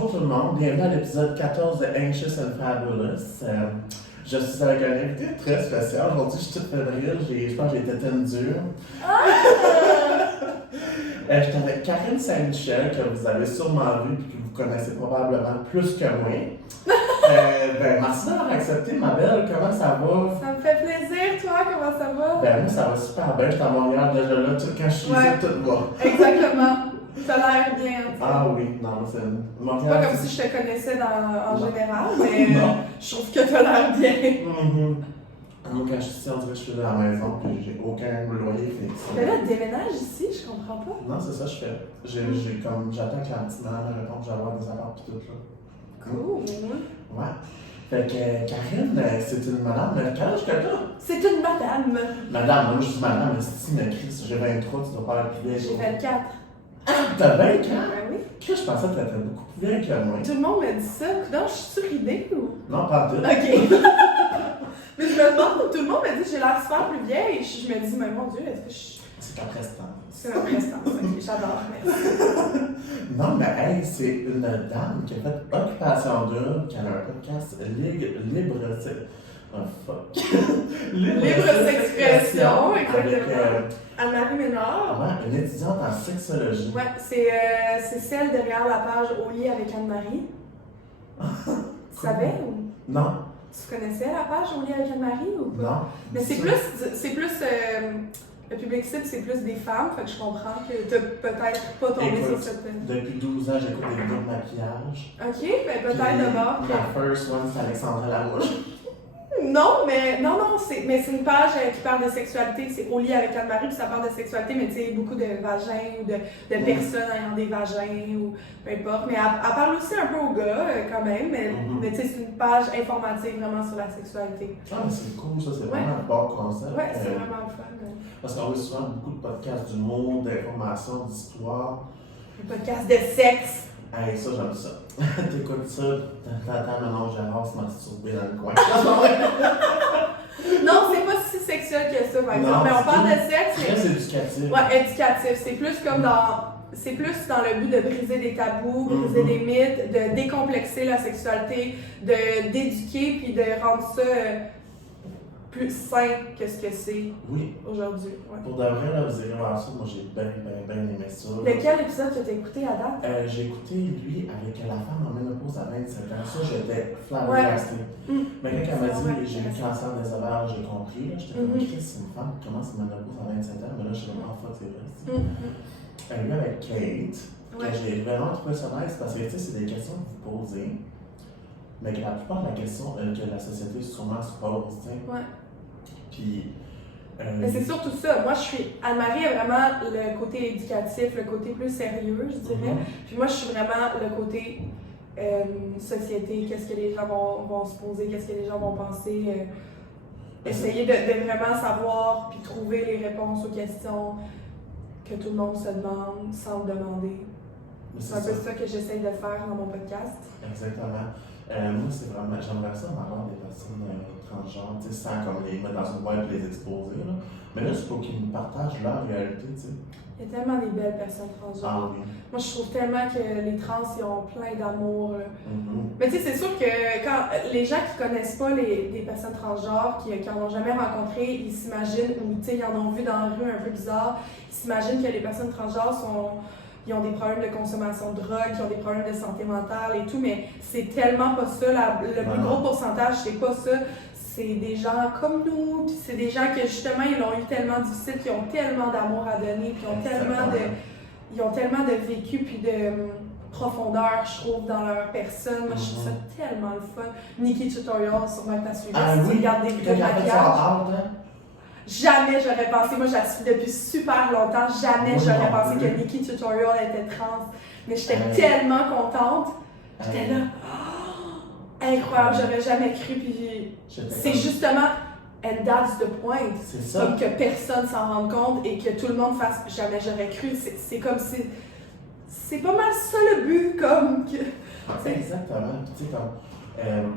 Bonjour tout le monde, bienvenue à l'épisode 14 de Anxious and Fabulous. Je suis avec un invité très spécial. Aujourd'hui, je suis toute fébrile, je pense que j'ai été tendue. Je suis avec Karine Saint-Michel, que vous avez sûrement vu et que vous connaissez probablement plus que moi. Merci d'avoir accepté, ma belle. Comment ça va? Ça me fait plaisir, toi, comment ça va? Moi, ça va super bien. Je suis à Montréal déjà là. Quand je suis ici, tout va. Exactement. T'as l'air bien. Ah oui, non, c'est C'est Montréal. pas comme si je te connaissais en général, mais Non. je trouve que t'as l'air bien. Moi, quand je suis ici, on dirait que je suis dans la maison puis j'ai aucun loyer fixe. Mais là, déménage ici, je comprends pas. Non, c'est ça que je fais. J'attends que la petite maman me réponde que j'aille avoir des apparts pis tout, là. Cool. Ouais. Fait que Karine, c'est une madame. Quel âge que t'as? C'est une madame. Madame, moi je dis madame, mais si mais Chris, j'ai 23, tu dois pas être plus vieille. J'ai 24. Ah, t'as 20 ans? Ben oui. Chris, je pensais que t'étais beaucoup plus vieille que moi. Tout le monde me dit ça. Non, je suis suridée ou? Non, pas en tout. Ok. Mais je me demande, tout le monde me dit que j'ai l'air super plus vieille. Je me dis, mais mon Dieu, est-ce que je. C'est un prestant. C'est ma prestance, ok, j'adore, merci. Non, mais hey, c'est une dame qui a fait Occupation Double, qui a un podcast libre. Oh fuck. Libre d'expression, avec exactement. Anne-Marie Ménard. ouais, une étudiante en sexologie. Ouais, c'est celle derrière la page Au lit avec Anne-Marie. Tu savais ou Non, tu connaissais la page Au lit avec Anne-Marie ou pas? non. Mais c'est plus le public cible, c'est plus des femmes, fait que je comprends que t'as peut-être pas tombé Écoute, sur cette. depuis 12 ans, j'écoute des vidéos de maquillage. Ok, ben peut-être d'abord. Ma first one, c'est Alexandra Larouche. Non, c'est une page qui parle de sexualité, c'est Au lit avec Anne-Marie, puis ça parle de sexualité, mais tu sais, beaucoup de vagins ou de personnes ayant des vagins ou peu importe. Mais elle parle aussi un peu aux gars quand même, mais tu sais, c'est une page informative vraiment sur la sexualité. Ah, mais c'est cool, ça, c'est Ouais. vraiment un bon concept. Ouais, c'est vraiment le fun. Parce qu'on voit souvent beaucoup de podcasts d'humour, d'informations, d'histoire. Un podcast de sexe. Hey, ça, j'aime ça. T'écoutes ça, t'entends Manon Gérard se masturber dans le coin. Non, c'est pas si sexuel que ça, par exemple. Non, Mais on parle de c'est sexe, mais. Très éducatif. Ouais, éducatif. C'est plus comme c'est plus dans le but de briser des tabous, briser des mythes, de décomplexer la sexualité, d'éduquer puis de rendre ça plus sain que ce que c'est Oui. aujourd'hui. Ouais. Pour de vrai, là, vous irez voir ça. Moi, j'ai bien aimé ça. Lequel épisode que tu as écouté à date? J'ai écouté lui avec la femme en ménopause à 27 ans. Ça, j'étais flabbergasté. Mais quand elle m'a dit j'ai eu cancer des ovaires, j'ai compris. J'étais comme, Chris, c'est une femme qui commence une ménopause à 27 ans. Mais là, je suis vraiment fuck, c'est vrai. Lui avec Kate, que j'ai vraiment trouvé ça nice parce que tu sais, c'est des questions que vous posez, mais que la plupart de la question que la société sûrement se pose, tu sais. Ouais. Puis. Mais c'est surtout ça. Moi, Anne-Marie a vraiment le côté éducatif, le côté plus sérieux, je dirais. Puis moi, je suis vraiment le côté société, qu'est-ce que les gens vont se poser, qu'est-ce que les gens vont penser. Essayer de vraiment savoir puis trouver les réponses aux questions que tout le monde se demande sans le demander. C'est un peu ça que j'essaye de faire dans mon podcast. Exactement. Moi, c'est vraiment. J'aimerais ça avoir des personnes transgenres, tu sais, sans comme les mettre dans une boîte et les exposer. Là. Mais là, c'est pour qu'ils nous partagent leur réalité, tu sais. Il y a tellement des belles personnes transgenres. Ah oui. Moi, je trouve tellement que les trans, ils ont plein d'amour. Mais tu sais, c'est sûr que quand les gens qui connaissent pas des personnes transgenres, qui en ont jamais rencontré, ils s'imaginent, ou tu sais, ils en ont vu dans la rue un peu bizarre, ils s'imaginent que les personnes transgenres ils ont des problèmes de consommation de drogue, ils ont des problèmes de santé mentale et tout, mais c'est tellement pas ça. Le plus gros pourcentage, c'est pas ça. C'est des gens comme nous, puis c'est des gens que justement, ils l'ont eu tellement difficile, qui ont tellement d'amour à donner, puis ils ont tellement de vécu, puis de profondeur, je trouve, dans leur personne. Moi, je trouve ça tellement le fun. Nikki Tutorial, sûrement que t'as suivi, si tu regardes des vidéos de maquillage. Jamais j'aurais pensé, moi je la suis depuis super longtemps, jamais j'aurais pensé que Nikki Tutorial était trans. Mais j'étais tellement contente. J'étais là, incroyable, j'aurais jamais cru. Puis c'est justement, elle date de pointe. C'est ça. Comme que personne s'en rende compte et que tout le monde fasse jamais j'aurais cru. C'est comme si. C'est pas mal ça le but, comme que. Exactement. Tu sais, comme.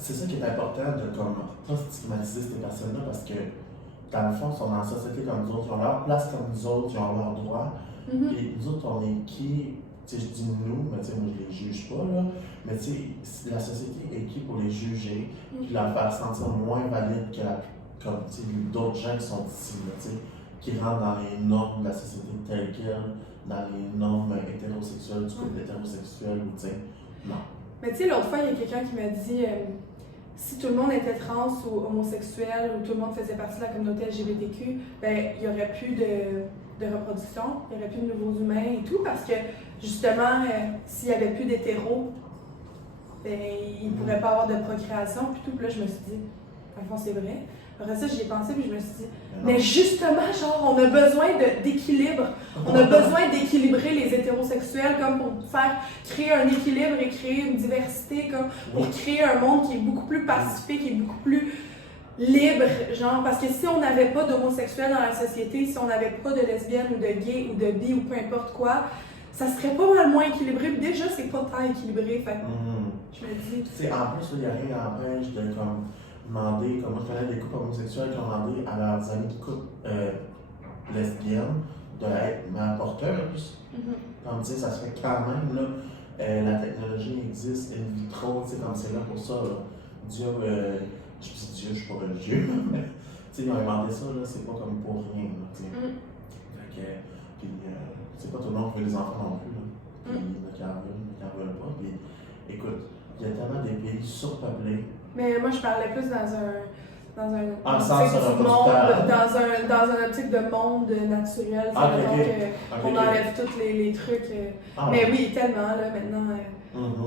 C'est ça qui est important de comme pas stigmatiser ces personnes-là parce que dans le fond, ils sont dans la société comme nous autres, ils ont leur place comme nous autres, ils ont leurs droits. Et nous autres, on est qui tu sais, je dis nous, mais tu sais, moi je les juge pas, là, mais tu sais, la société est qui pour les juger, puis leur faire sentir moins valide que comme d'autres gens qui sont ici, là, tu sais, qui rentrent dans les normes de la société telle qu'elle, dans les normes hétérosexuelles, du couple hétérosexuel, ou tu sais, non. Mais tu sais, l'autre fois, il y a quelqu'un qui m'a dit si tout le monde était trans ou homosexuel, ou tout le monde faisait partie de la communauté LGBTQ, ben il n'y aurait plus de reproduction, il n'y aurait plus de nouveaux humains et tout, parce que justement, s'il n'y avait plus d'hétéros, ben il ne pourrait pas avoir de procréation, puis tout. Puis là, je me suis dit, à fond, c'est vrai. Après ça, j'y ai pensé, puis je me suis dit, mais justement, genre, on a besoin d'équilibre. On a besoin d'équilibrer les hétérosexuels comme pour créer un équilibre et créer une diversité, comme pour créer un monde qui est beaucoup plus pacifique et beaucoup plus libre, genre, parce que si on n'avait pas d'homosexuels dans la société, si on n'avait pas de lesbiennes ou de gays ou de bi ou peu importe quoi, ça serait pas mal moins équilibré. Puis déjà, c'est pas tant équilibré, fait je me dis... Tu sais, en plus, il n'y a rien qui empêche de demander, comme moi je connais des couples homosexuels qui ont demandé à leurs amis de couple lesbiennes d'être mères porteuses. Comme tu sais, ça se fait quand même, là, la technologie existe in vitro, tu sais, comme c'est là pour ça, là. Dieu, je dis Dieu, je suis pas religieux, mais tu sais, ils ont inventé ça, là, c'est pas comme pour rien, là, tu sais. Fait que, puis, c'est pas tout le monde qui veut des enfants non plus, là. Puis, il y en a qui en veulent pas, puis, écoute, il y a tellement des pays surpeuplés. Mais moi, je parlais plus dans un dans un optique de monde naturel. On enlève tous les trucs. Mais oui, tellement, là, maintenant. En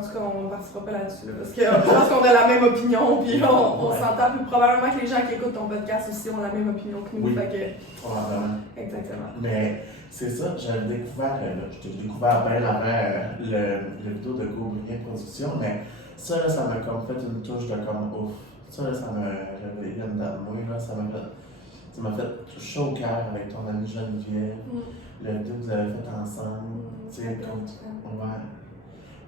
tout cas, on ne partira pas là-dessus, là, parce que je pense qu'on a la même opinion, puis on s'entend. Puis probablement que les gens qui écoutent ton podcast aussi ont la même opinion que nous. Oui, fait que... probablement. Exactement. Mais c'est ça, j'avais découvert, je t'ai découvert bien avant le vidéo de Go Brien Production, mais ça, là, ça m'a comme fait une touche de comme ouf. Ça, là, ça m'a réveillé une date mouille, là, ça m'a fait chaud au cœur avec ton amie Geneviève, le vidéo que vous avez fait ensemble, tu sais,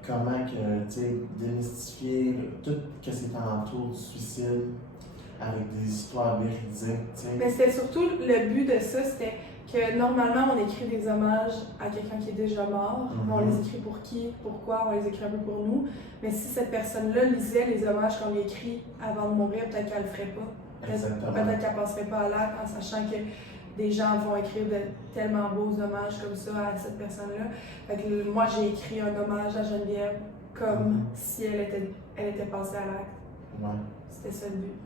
comment que, tu sais, démystifier tout ce qui t'entoure du suicide avec des histoires véridiques, tu sais. Mais c'était surtout le but de ça, c'était que normalement on écrit des hommages à quelqu'un qui est déjà mort, on les écrit pour qui, pourquoi, on les écrit un peu pour nous, mais si cette personne-là lisait les hommages qu'on lui écrit avant de mourir, peut-être qu'elle le ferait pas. Peut-être qu'elle passerait pas à l'acte en sachant que des gens vont écrire de tellement beaux hommages comme ça à cette personne-là. Fait que moi j'ai écrit un hommage à Geneviève comme si elle était passée à l'acte. Ouais. C'était ça le but.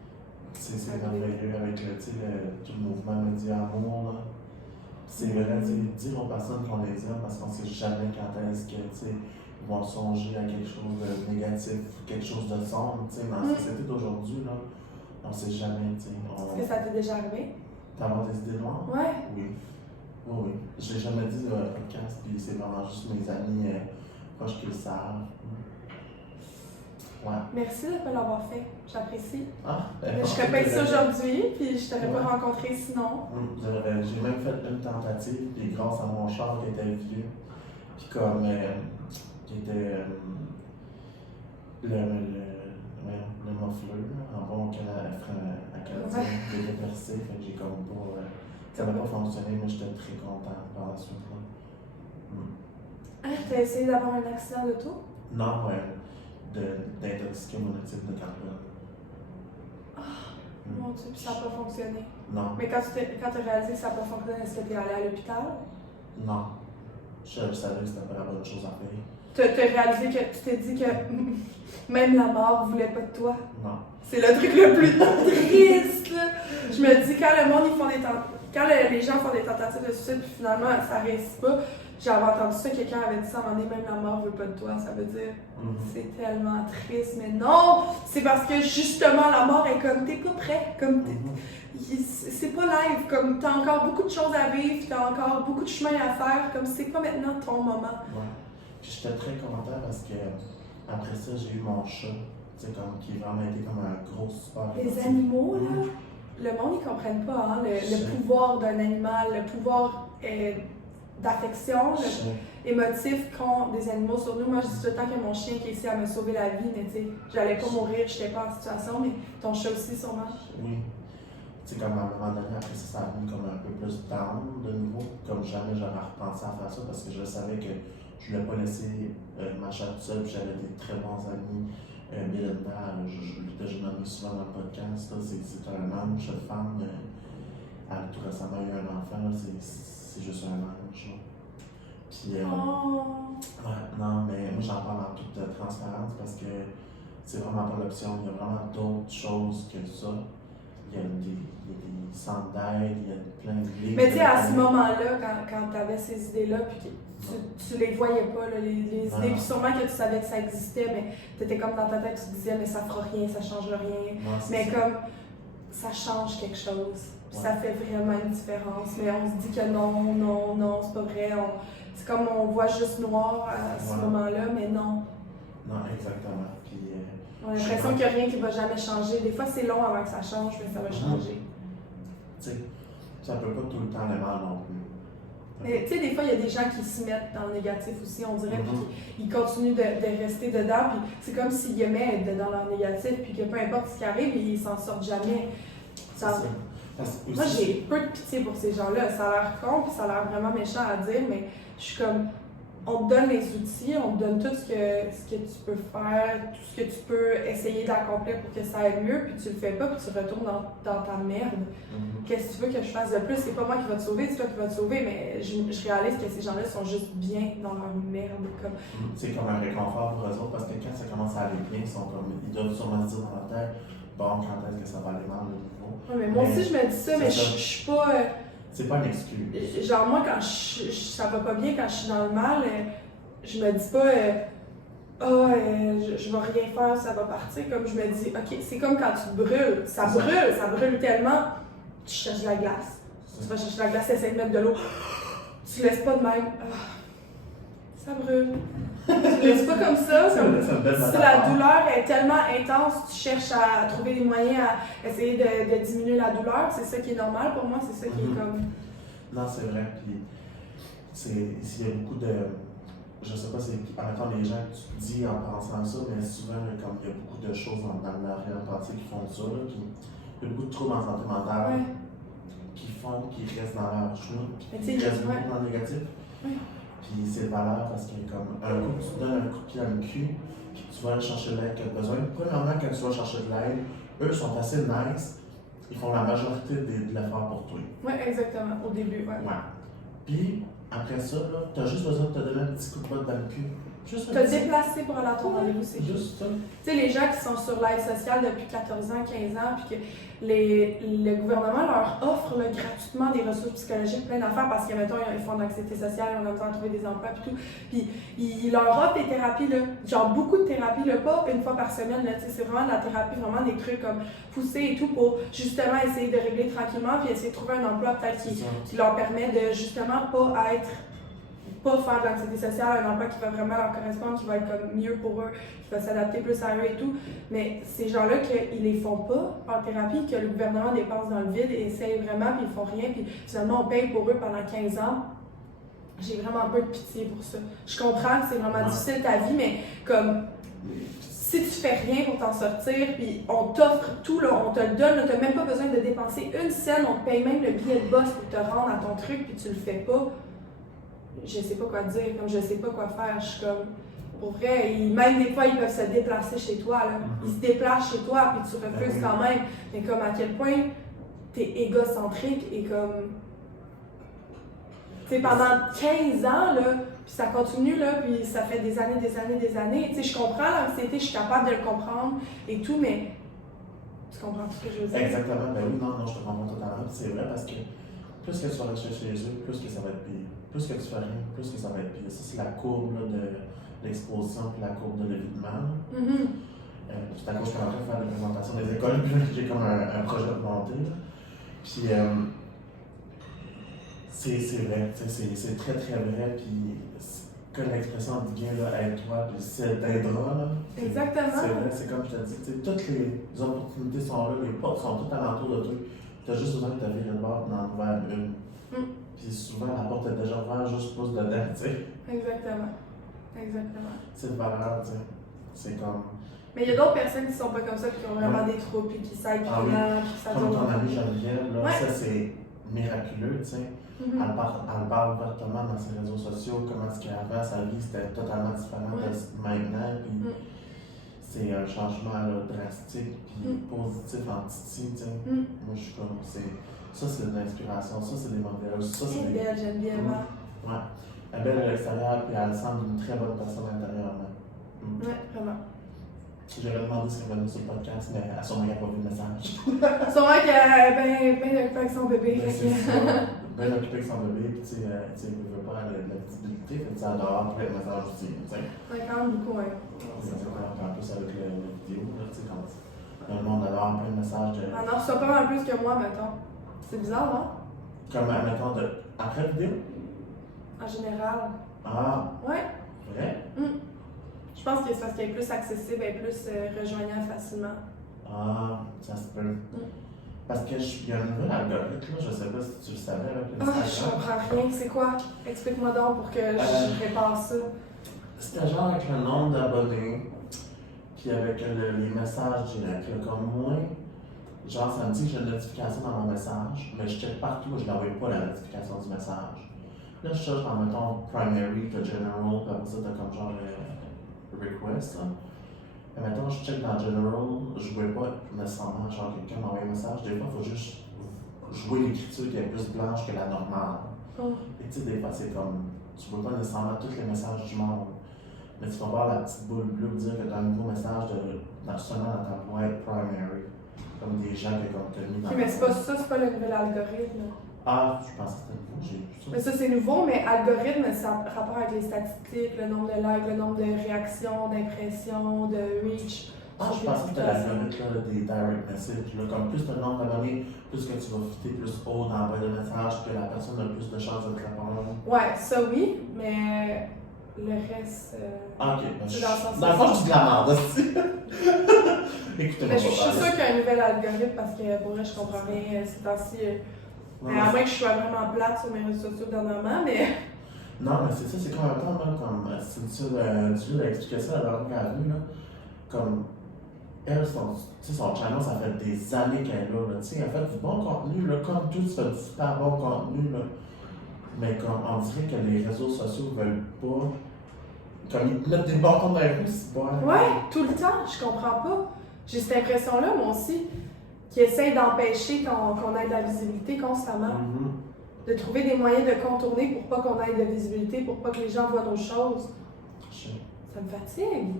C'est merveilleux avec tout le mouvement Média Amour, là. C'est vrai, dire aux personnes qu'on les aime parce qu'on ne sait jamais quand est-ce qu'ils vont songer à quelque chose de négatif, quelque chose de sombre. Dans la société d'aujourd'hui, on ne sait jamais. Est-ce que ça t'est déjà arrivé? D'avoir des idées noires? Ouais. Oui. Oui. Je l'ai jamais dit dans un podcast, puis c'est vraiment juste mes amis proches qui le savent. Ouais. Merci de ne pas l'avoir fait, j'apprécie. Je serais pas ici aujourd'hui, puis je t'aurais pas rencontré sinon. J'ai même fait une tentative, puis grâce à mon char qui était vieux, puis comme qui était le muffler, en bon acadien, qui était percé, fait que j'ai comme pas. Ça n'a pas fonctionné, mais j'étais très content par la suite. T'as essayé d'avoir un accident d'auto? Non, d'intoxiquer mon monoxyde de carbone. Mon Dieu, puis ça n'a pas fonctionné. Non. Mais quand tu as réalisé que ça n'a pas fonctionné, est-ce que tu es allé à l'hôpital? Non. Je savais que c'était pas la bonne chose à faire. Tu as réalisé que tu t'es dit que même la mort ne voulait pas de toi? Non. C'est le truc le plus triste, là. Je me dis, quand le monde, quand les gens font des tentatives de suicide, puis finalement, ça réussit pas, j'avais entendu ça, quelqu'un avait dit ça, à un moment donné, même la mort veut pas de toi, ça veut dire, c'est tellement triste, mais non! C'est parce que justement, la mort est comme, t'es pas prêt, comme, c'est pas live, comme, t'as encore beaucoup de choses à vivre, t'as encore beaucoup de chemin à faire, comme, c'est pas maintenant ton moment. Ouais. Puis j'étais très content parce que, après ça, j'ai eu mon chat, qui a vraiment été comme un gros support. Les animaux, là, le monde, ils comprennent pas, hein, le pouvoir d'un animal, le pouvoir d'affection, émotif qu'ont des animaux sur nous. Moi, je dis tout le temps que mon chien qui est ici, elle m'a sauvé la vie, mais tu sais, j'allais pas mourir, j'étais pas en situation, mais ton chat aussi, sûrement. Oui. sais, comme à un moment donné, après ça a mis comme un peu plus down de nouveau, comme jamais j'aurais repensé à faire ça parce que je savais que je voulais pas laisser ma chatte toute seule, puis j'avais des très bons amis. Melinda, je nomme souvent dans le podcast, c'est un ange de femme. Elle a tout récemment eu un enfant, c'est juste un ange. Puis, ouais, non, mais moi j'en parle en toute transparence parce que c'est vraiment pas l'option. Il y a vraiment d'autres choses que ça. Il y a des centres d'aide, il y a plein de livres. Mais tu sais, à ce moment-là, quand tu avais ces idées-là, puis tu les voyais pas, là, les idées, puis sûrement que tu savais que ça existait, mais tu étais comme dans ta tête, tu te disais, mais ça fera rien, ça change rien. Mais ça. Comme, ça change quelque chose. Puis ça fait vraiment une différence. Mais on se dit que non, c'est pas vrai. C'est comme on voit juste noir à ce moment-là, mais non. Non, exactement. Puis, on a l'impression qu'il n'y a rien qui va jamais changer. Des fois, c'est long avant que ça change, mais ça va changer. Tu sais, ça peut pas tout le temps aller mal non plus. Mais tu sais, des fois, il y a des gens qui se mettent dans le négatif aussi, on dirait, puis ils continuent de rester dedans, puis c'est comme s'ils aimaient être dans leur négatif, puis que peu importe ce qui arrive, ils s'en sortent jamais. Moi, j'ai peu de pitié pour ces gens-là. Ça a l'air con, puis ça a l'air vraiment méchant à dire, mais je suis comme, on te donne les outils, on te donne tout ce que tu peux faire, tout ce que tu peux essayer d'accomplir pour que ça aille mieux, puis tu le fais pas, puis tu retournes dans ta merde. Qu'est-ce que tu veux que je fasse de plus? C'est pas moi qui va te sauver, c'est toi qui vas te sauver, mais je réalise que ces gens-là sont juste bien dans leur merde. C'est comme un réconfort pour eux autres, parce que quand ça commence à aller bien, ils doivent sûrement se dire dans la tête, bon, quand est-ce que ça va aller mal le niveau? Ouais, mais moi aussi, je me dis ça, mais je suis pas... C'est pas une excuse. Genre, moi, quand ça va pas bien, quand je suis dans le mal, je me dis pas, je vais rien faire, ça va partir. Comme je me dis, ok, c'est comme quand tu te brûles. Ça brûle tellement, tu cherches de la glace. Tu vas chercher de la glace, tu essaies de mettre de l'eau. Tu laisses pas de même. Ça brûle. Tu laisses pas comme ça. Si la douleur est tellement intense, tu cherches à trouver des moyens à essayer de diminuer la douleur. C'est ça qui est normal pour moi, c'est ça qui est comme. Non, c'est vrai. Puis, s'il y a beaucoup de. Je sais pas, c'est en même temps les gens que tu dis en pensant à ça, mais souvent, comme il y a beaucoup de choses dans l'arrière-pensée qui font ça, il y a beaucoup de troubles en santé mentale qui restent dans leur chemin, qui restent beaucoup dans le négatif. Puis c'est valable parce qu'il y a comme un coup, tu te donnes un coup de pied dans le cul, puis tu vas aller chercher de l'aide que tu as besoin. Premièrement, quand tu vas chercher de l'aide, eux sont assez nice, ils font la majorité de l'effort pour toi. Oui, exactement, au début, ouais. Puis après ça, tu as juste besoin de te donner un petit coup de botte dans le cul. Te déplacer pour aller à ton rendez-vous, c'est juste ça. Tu sais, les gens qui sont sur l'aide sociale depuis 14 ans, 15 ans, puis que le gouvernement leur offre là, gratuitement des ressources psychologiques, plein d'affaires, parce que, mettons, ils font de l'anxiété sociale, ils ont besoin de trouver des emplois, puis tout. Puis, ils leur offrent des thérapies, là, genre beaucoup de thérapies, là, pas une fois par semaine, là, c'est vraiment de la thérapie, vraiment des trucs comme poussés et tout, pour justement essayer de régler tranquillement, puis essayer de trouver un emploi peut-être qui leur permet de justement pas faire de l'anxiété sociale, un emploi qui va vraiment leur correspondre, qui va être comme mieux pour eux, qui va s'adapter plus à eux et tout. Mais ces gens-là, qu'ils les font pas en thérapie, que le gouvernement dépense dans le vide et essaye vraiment, puis ils font rien, puis finalement on paye pour eux pendant 15 ans, j'ai vraiment peu de pitié pour ça. Je comprends que c'est vraiment difficile ta vie, mais comme si tu fais rien pour t'en sortir, puis on t'offre tout, là, on te le donne, tu n'as même pas besoin de dépenser une scène, on te paye même le billet de boss pour te rendre à ton truc, puis tu le fais pas. Je sais pas quoi dire, comme je sais pas quoi faire, je suis comme, pour vrai, même des fois ils peuvent se déplacer chez toi, là. Ils se déplacent chez toi, puis tu refuses quand même, mais comme à quel point t'es égocentrique et comme, tu sais, pendant 15 ans, là, puis ça continue, là, puis ça fait des années, tu sais, je comprends l'anxiété, je suis capable de le comprendre et tout, mais tu comprends tout ce que je veux dire? Exactement, ben oui, non, je te comprends totalement, c'est vrai, parce que plus que tu vas rester chez eux, plus que ça va être pire. Plus que tu fais rien, plus que ça va être pire. Ça, c'est la courbe là, de l'exposition puis la courbe de l'évitement. C'est à cause qu'on est en train de faire des présentations des écoles, puis j'ai comme un projet de montée. Puis c'est vrai, c'est très très vrai. Puis que l'expression dit bien là, aide-toi, puis si elle t'aidera. Exactement. C'est vrai, c'est comme je te dis, toutes les opportunités sont là, les portes sont toutes alentour de toi. Tu as juste besoin de te virer de bord et d'en ouvrir une. Puis souvent, la porte est déjà ouverte, juste pousse dedans, tu sais. Exactement. C'est de valeur, tu sais. C'est comme. Mais il y a d'autres personnes qui sont pas comme ça, puis qui ont vraiment des troubles, puis qui s'aident, puis qui ça comme dure. ton amie Geneviève, là, Ouais. ça c'est miraculeux, tu sais. Elle parle ouvertement dans ses réseaux sociaux, comment est-ce qu'avant sa vie c'était totalement différent de maintenant, puis c'est un changement là, drastique, puis positif en titi, tu sais. Moi je suis comme, ça c'est de l'inspiration, ça c'est des modèles, ça c'est des... belle, Geneviève. Ouais. Elle est belle à l'extérieur, puis elle semble une très bonne personne intérieurement. Ouais, vraiment. J'aurais demandé si elle venait sur le podcast, mais elle a sûrement pas vu le message. Sûrement qu'elle est bien occupée avec son bébé. Bien occupée avec son bébé, puis tu sais, elle ne veut pas de la visibilité, fait que ça adore tous les messages aussi, tu sais. Ouais, quand même beaucoup, ouais. En plus avec la vidéo, là, tu sais, quand le monde adore plein de messages de... Elle en reçoit pas mal plus que moi, mettons. C'est bizarre, non? Comme, mettons, après la vidéo? En général. Ah, ouais. Vrai? Je pense que c'est parce qu'elle est plus accessible, elle est plus rejoignable facilement. Ah, ça se peut. Parce que il y a un nouvel algorithme, là, je sais pas si tu le savais avec l'Instagram. Je comprends rien, c'est quoi? Explique-moi donc pour que je répare ça. C'était genre avec le nombre d'abonnés, puis avec les messages directs. Comme moi, genre ça me dit que j'ai une notification dans mon message, mais je check partout, je n'envoie pas la notification du message. Là, je cherche dans, mettons, primary, t'as general, puis après ça, t'as comme genre request, là. Et mettons, je check dans general, je vois pas nécessairement, genre, quelqu'un m'envoie un message. Des fois, il faut juste jouer l'écriture qui est plus blanche que la normale. Et tu sais, des fois, c'est comme, tu vois pas nécessairement tous les messages du monde. Mais tu vas voir la petite boule bleue dire que tu as un nouveau message seulement dans ta boîte primary. Comme des gens qui ont mis dans. Oui, mais c'est pas ça, c'est pas le nouvel algorithme. Ah, je pensais que c'était nouveau, j'ai vu ça. Mais ça, c'est nouveau, mais algorithme, ça a rapport avec les statistiques, le nombre de likes, le nombre de réactions, d'impressions, de reach. Ah, je pensais que c'était l'algorithme des direct messages. Comme plus le nombre d'abonnés, plus que tu vas fitter plus haut dans la boîte de messages, que la personne a plus de chances de te répondre. Ouais, ça oui, mais le reste. Ah, ok. C'est dans le sens. Dans le fond, je dis de la merde aussi. Écoutez-moi. Mais je suis sûre qu'il y a un nouvel algorithme parce que pour vrai, je comprends rien ces temps-ci. Mais à moins que je sois vraiment plate sur mes réseaux sociaux dernièrement, mais. Non, mais c'est ça, c'est comme un temps, là, comme tu as expliqué ça à la dernière avenue, là. Comme elle, son channel, ça fait des années qu'elle est là. Tu sais, elle fait du bon contenu, là, comme tout, ça fait du super bon contenu, là. Mais comme on dirait que les réseaux sociaux veulent pas. Comme ils mettent des bâtons dans les roues, c'est pas. Ouais, tout le temps, je comprends pas. J'ai cette impression-là, moi aussi, qui essaye d'empêcher qu'on ait de la visibilité constamment. De trouver des moyens de contourner pour pas qu'on ait de visibilité, pour pas que les gens voient nos choses. Ça me fatigue.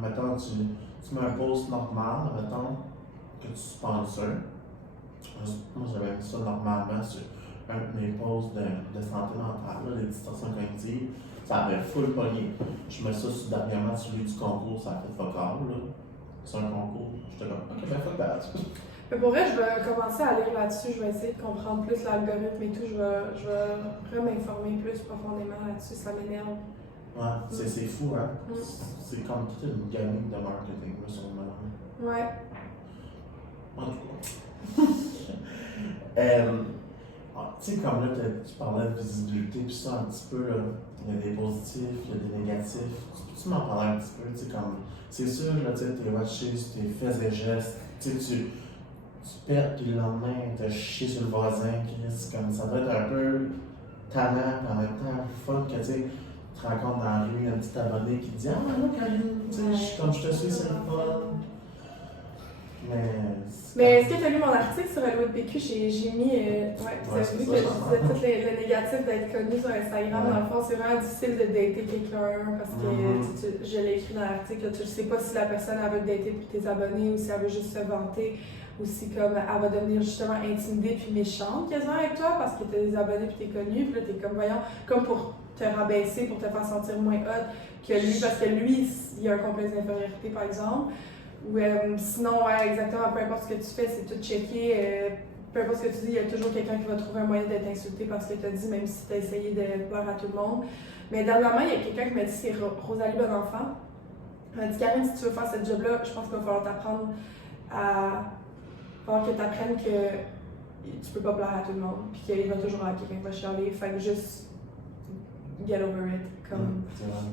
Mettons, tu mets un post normal, mettons, que tu sponsors. Moi, j'avais mis ça normalement sur un de mes posts de santé mentale, là, les distorsions cognitives. Ça avait full pogné. Je mets ça dernièrement celui du concours, ça a fait fuck all, là. C'est un concours. J'étais comme, ok, ben fuck that. Mais pour vrai, je vais commencer à lire là-dessus, je vais essayer de comprendre plus l'algorithme et tout, je vais m'informer plus profondément là-dessus, ça m'énerve. Ouais, c'est fou, hein? C'est comme toute une gamique de marketing, là, sur le moment. Ouais. En tout cas. Tu sais, comme là, tu parlais de visibilité, puis ça, un petit peu, là, il y a des positifs, il y a des négatifs. Tu m'en parler un petit peu, tu sais, comme, c'est sûr, là, tu sais, t'es watché, tes faits et gestes, tu sais, tu perds, puis le lendemain, t'as chié sur le voisin, Chris, comme, ça doit être un peu tannant, mais en même temps, fun que, tu sais, tu te rencontres dans la rue, un petit abonné qui te dit « Ah, non, Karine, tu sais, comme je te suis, c'est le fun. » Mais est-ce que tu as lu mon article sur LOPQ? J'ai mis. Ouais, vous avez vu que je disais tout le négatif d'être connu sur Instagram. Dans le fond, c'est vraiment difficile de dater quelqu'un parce que je l'ai écrit dans l'article. Tu ne sais pas si la personne elle veut te dater pour tes abonnés ou si elle veut juste se vanter ou si comme elle va devenir justement intimidée puis méchante quasiment avec toi parce que tu as des abonnés puis tu es connu. Puis là, tu es comme, voyons, comme pour te rabaisser, pour te faire sentir moins hot que lui parce que lui, il a un complexe d'infériorité par exemple. Ou sinon, ouais, exactement, peu importe ce que tu fais, c'est tout checké. Peu importe ce que tu dis, il y a toujours quelqu'un qui va trouver un moyen de t'insulter parce que tu as dit, même si tu as essayé de plaire à tout le monde. Mais dernièrement, il y a quelqu'un qui m'a dit, c'est Rosalie Bonenfant. Elle m'a dit, Karine, si tu veux faire cette job-là, je pense qu'il va falloir t'apprendre à. Il va falloir que tu apprennes que tu peux pas plaire à tout le monde. Puis qu'il va toujours avoir quelqu'un qui va chialer. Fait que juste get over it. Comme...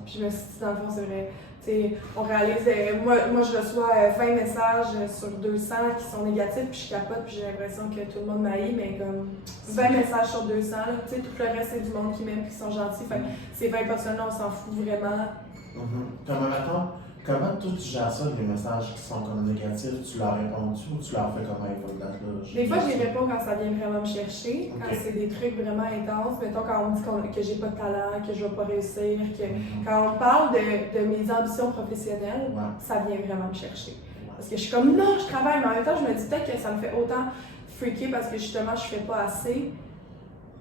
Puis je me suis dit, dans le fond, c'est vrai. T'sais, on réalise, moi je reçois 20 messages sur 200 qui sont négatifs, puis je capote, puis j'ai l'impression que tout le monde m'haït, mais comme 20 messages sur 200, là, tout le reste c'est du monde qui m'aime, qui sont gentils. Fait ces 20 personnes-là, on s'en fout vraiment. Comment toi tu gères ça, les messages qui sont comme négatifs, tu leur réponds-tu ou tu leur fais comment ils vont là? Des fois, j'y réponds quand ça vient vraiment me chercher, quand c'est des trucs vraiment intenses. Mettons, quand on me dit que j'ai pas de talent, que je vais pas réussir, quand on parle de mes ambitions professionnelles, ça vient vraiment me chercher. Parce que je suis comme, non, je travaille, mais en même temps, je me dis peut-être que ça me fait autant freaker parce que justement, je fais pas assez.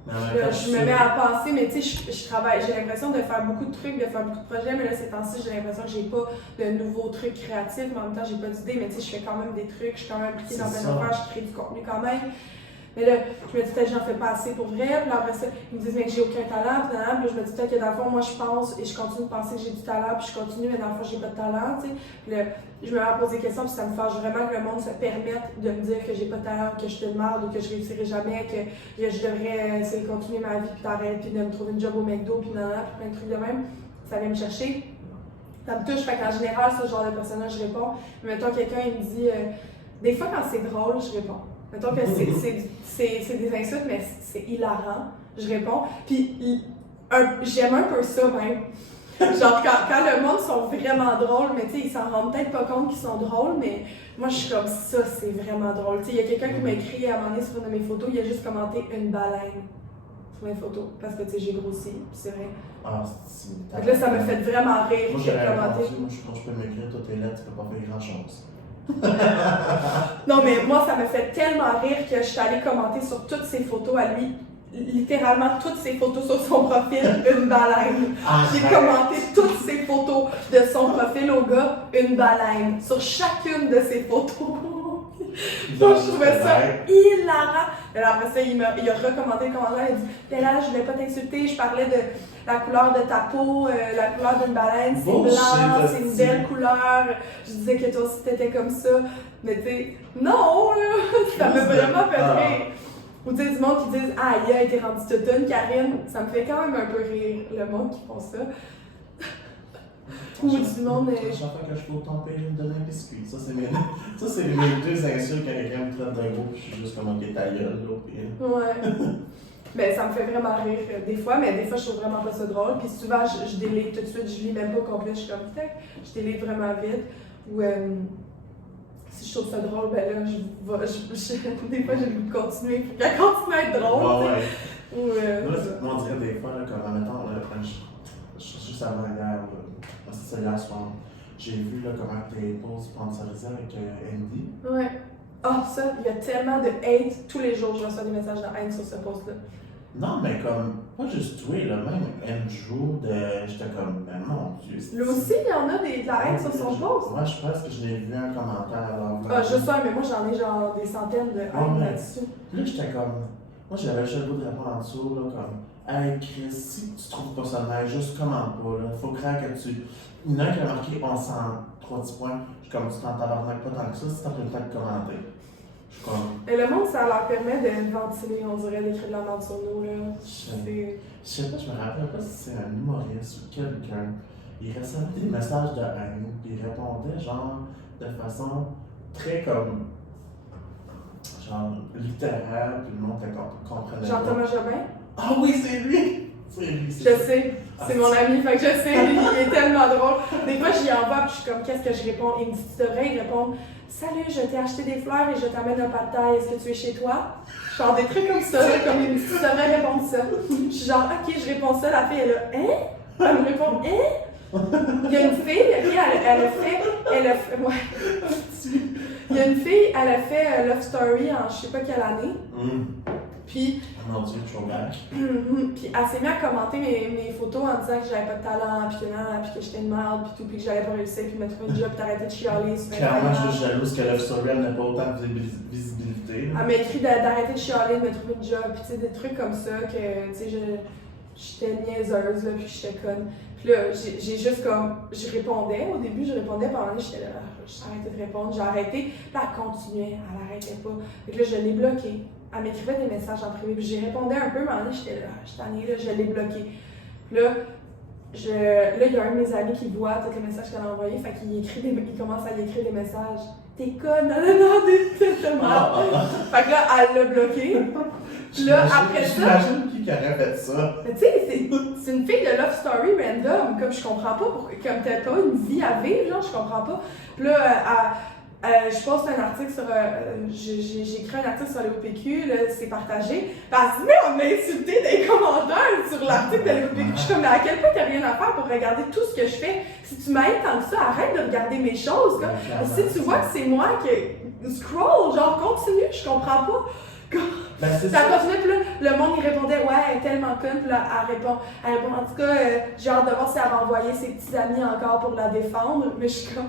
Je me mets à penser, mais tu sais, je travaille, j'ai l'impression de faire beaucoup de trucs, de faire beaucoup de projets, mais là, ces temps-ci, j'ai l'impression que j'ai pas de nouveaux trucs créatifs, mais en même temps, j'ai pas d'idées, mais tu sais, je fais quand même des trucs, je suis quand même impliquée dans plein d'affaires, je crée du contenu quand même. Mais là, je me dis peut-être que j'en fais pas assez pour vrai, puis là, après ça, ils me disent mais que j'ai aucun talent, puis là, je me dis peut-être que dans le fond, moi, je pense et je continue de penser que j'ai du talent, puis je continue, mais dans le fond, j'ai pas de talent, tu sais. Puis là, je me mets à poser des questions, puis ça me fâche vraiment que le monde se permette de me dire que j'ai pas de talent, que je suis une merde, ou que je réussirai jamais, que je devrais continuer ma vie, puis t'arrêtes, puis de me trouver une job au McDo, puis puis plein de trucs de même. Ça vient me chercher. Ça me touche, fait qu'en général, ce genre de personnes-là, je réponds. Mais mettons, quelqu'un, il me dit, des fois, quand c'est drôle, je réponds. Mettons que c'est des insultes, mais c'est hilarant. Je réponds. Puis j'aime un peu ça même. Genre quand le monde sont vraiment drôles, mais tu sais, ils s'en rendent peut-être pas compte qu'ils sont drôles, mais moi je suis comme ça, c'est vraiment drôle. Tu sais, il y a quelqu'un qui m'a écrit à un moment donné sur une de mes photos, il a juste commenté une baleine sur mes photos. Parce que tu sais, j'ai grossi, puis c'est vrai. Ah, donc là, ça me fait vraiment rire. Moi, j'ai commenté. Moi, je peux m'écrire, toi t'es là, tu peux pas faire grand-chose. Non, mais moi, ça me fait tellement rire que je suis allée commenter sur toutes ses photos à lui. Littéralement toutes ses photos sur son profil, une baleine. J'ai commenté toutes ses photos de son profil au gars, une baleine. Sur chacune de ses photos. Moi, je trouvais ça hilarant. Et après ça, il a recommenté le commentaire. Il a dit Bella, je voulais pas t'insulter, je parlais de la couleur de ta peau, la couleur d'une baleine, c'est blanc, c'est une belle couleur. Je disais que toi aussi t'étais comme ça. Mais tu sais, non, ça m'a vraiment fait rire. Ou tu sais, du monde qui disent ah, il a été rendu toute une, Karine, ça me fait quand même un peu rire, le monde qui font ça. Ou du monde. Chaque fois que je fais autant payer, il me donne un biscuit. Ça, c'est mes deux insultes quand quelqu'un me traite d'un gros, puis je suis juste comme ok, ta gueule, là, puis. Ouais. Ben, ça me fait vraiment rire des fois, mais des fois, je trouve vraiment pas ça drôle. Puis souvent, je délite tout de suite, je lis même pas complet, je suis comme je délite vraiment vite. Ou si je trouve ça drôle, ben là, des fois, j'ai le goût de continuer pour qu'elle continue à être drôle. Ou, moi, on dirait des fois, là, comme, mettons, je suis juste avant hier, c'était hier soir, j'ai vu là, comment tes posts sponsorisés avec Andy. Ouais. Ah, ça, il y a tellement de hate. Tous les jours, je reçois des messages de haine sur ce post-là. Non, mais comme, pas juste toi, là, même Andrew, j'étais comme, ben mon Dieu. Lui aussi, il y en a de la haine sur son post. Moi, je pense que je l'ai vu un commentaire alors. Ah, je sais, mais moi, j'en ai genre des centaines de haine là-dessus. Là, j'étais comme, moi, j'avais juste le goût de répondre en dessous, là, comme, hey Chris, si tu trouves pas ça nice, juste commente pas, là. Faut croire que tu. Il y en a un qui a marqué, on sent 3 points. Je suis comme, tu t'en tabarnak pas tant que ça, si t'as pris le temps de commenter. Et le monde, ça leur permet de ventiler, on dirait, d'écrire de la merde sur nous. Là. Je sais pas, je me rappelle pas si c'est un humoriste ou quelqu'un. Il recevait des messages de haine, puis il répondait genre de façon très comme genre littéraire, puis le monde comprenait. Jean-Thomas Jobin? Ah oui, c'est lui! C'est lui, je sais, c'est mon ami, fait que je sais, il est tellement drôle. Des fois, j'y envoie, puis je suis comme, qu'est-ce que je réponds? Il me dit, tu devrais y répondre. Salut, je t'ai acheté des fleurs et je t'amène un pad thai, est-ce que tu es chez toi? Genre des trucs comme ça, comme il me dit, tu devrais répondre ça. Je suis genre, ok, je réponds ça, la fille, elle a, hein? Elle me répond, hein? Il y a une fille, elle a fait, ouais. Il y a une fille, elle a fait Love Story en je sais pas quelle année. Puis. Oh mon Dieu, throwback. Puis elle s'est mise à commenter mes photos en disant que j'avais pas de talent, puis que j'étais une merde, puis tout, puis que j'allais pas réussir, puis me trouver une job, puis t'arrêter de chialer. Clairement, je suis jalouse que Love Story n'a pas autant de visibilité. Elle m'a écrit d'arrêter de chialer, de me trouver une job, puis tu sais, des trucs comme ça, que tu sais, j'étais niaiseuse, là, puis j'étais conne. Puis là, j'ai juste comme. Je répondais, au début, puis à un moment donné, j'étais là, j'ai arrêté de répondre, j'ai arrêté, puis elle continuait, elle arrêtait pas. Fait que là, je l'ai bloquée. Elle m'écrivait des messages en privé, puis j'y répondais un peu, mais à un moment donné, j'étais là, je l'ai bloqué. Là, il y a un de mes amis qui voit tous les messages qu'elle a envoyés, fait qu'il commence à y écrire des messages. T'es conne, non, t'es mal. Fait que là, elle l'a bloqué. Puis là, après ça. J'imagine qui aurait fait ça. Mais tu sais, c'est une fille de Love Story random, comme je comprends pas, comme t'as pas une vie à vivre, genre, je comprends pas. Puis là, je poste un article sur. J'ai écrit un article sur l'OPQ, là, c'est partagé. Parce que on m'a insulté dans les commentaires sur l'article de l'OPQ. Je suis comme, mais à quel point t'as rien à faire pour regarder tout ce que je fais? Si tu m'aides tant que ça, arrête de regarder mes choses. Comme. Si tu vois que c'est moi qui scroll, genre, continue, je comprends pas. Ben, ça continuait, puis là, le monde il répondait, ouais, elle est tellement conne, puis là, elle répond, en tout cas, j'ai hâte de voir si elle va envoyer ses petits amis encore pour la défendre, mais je suis comme,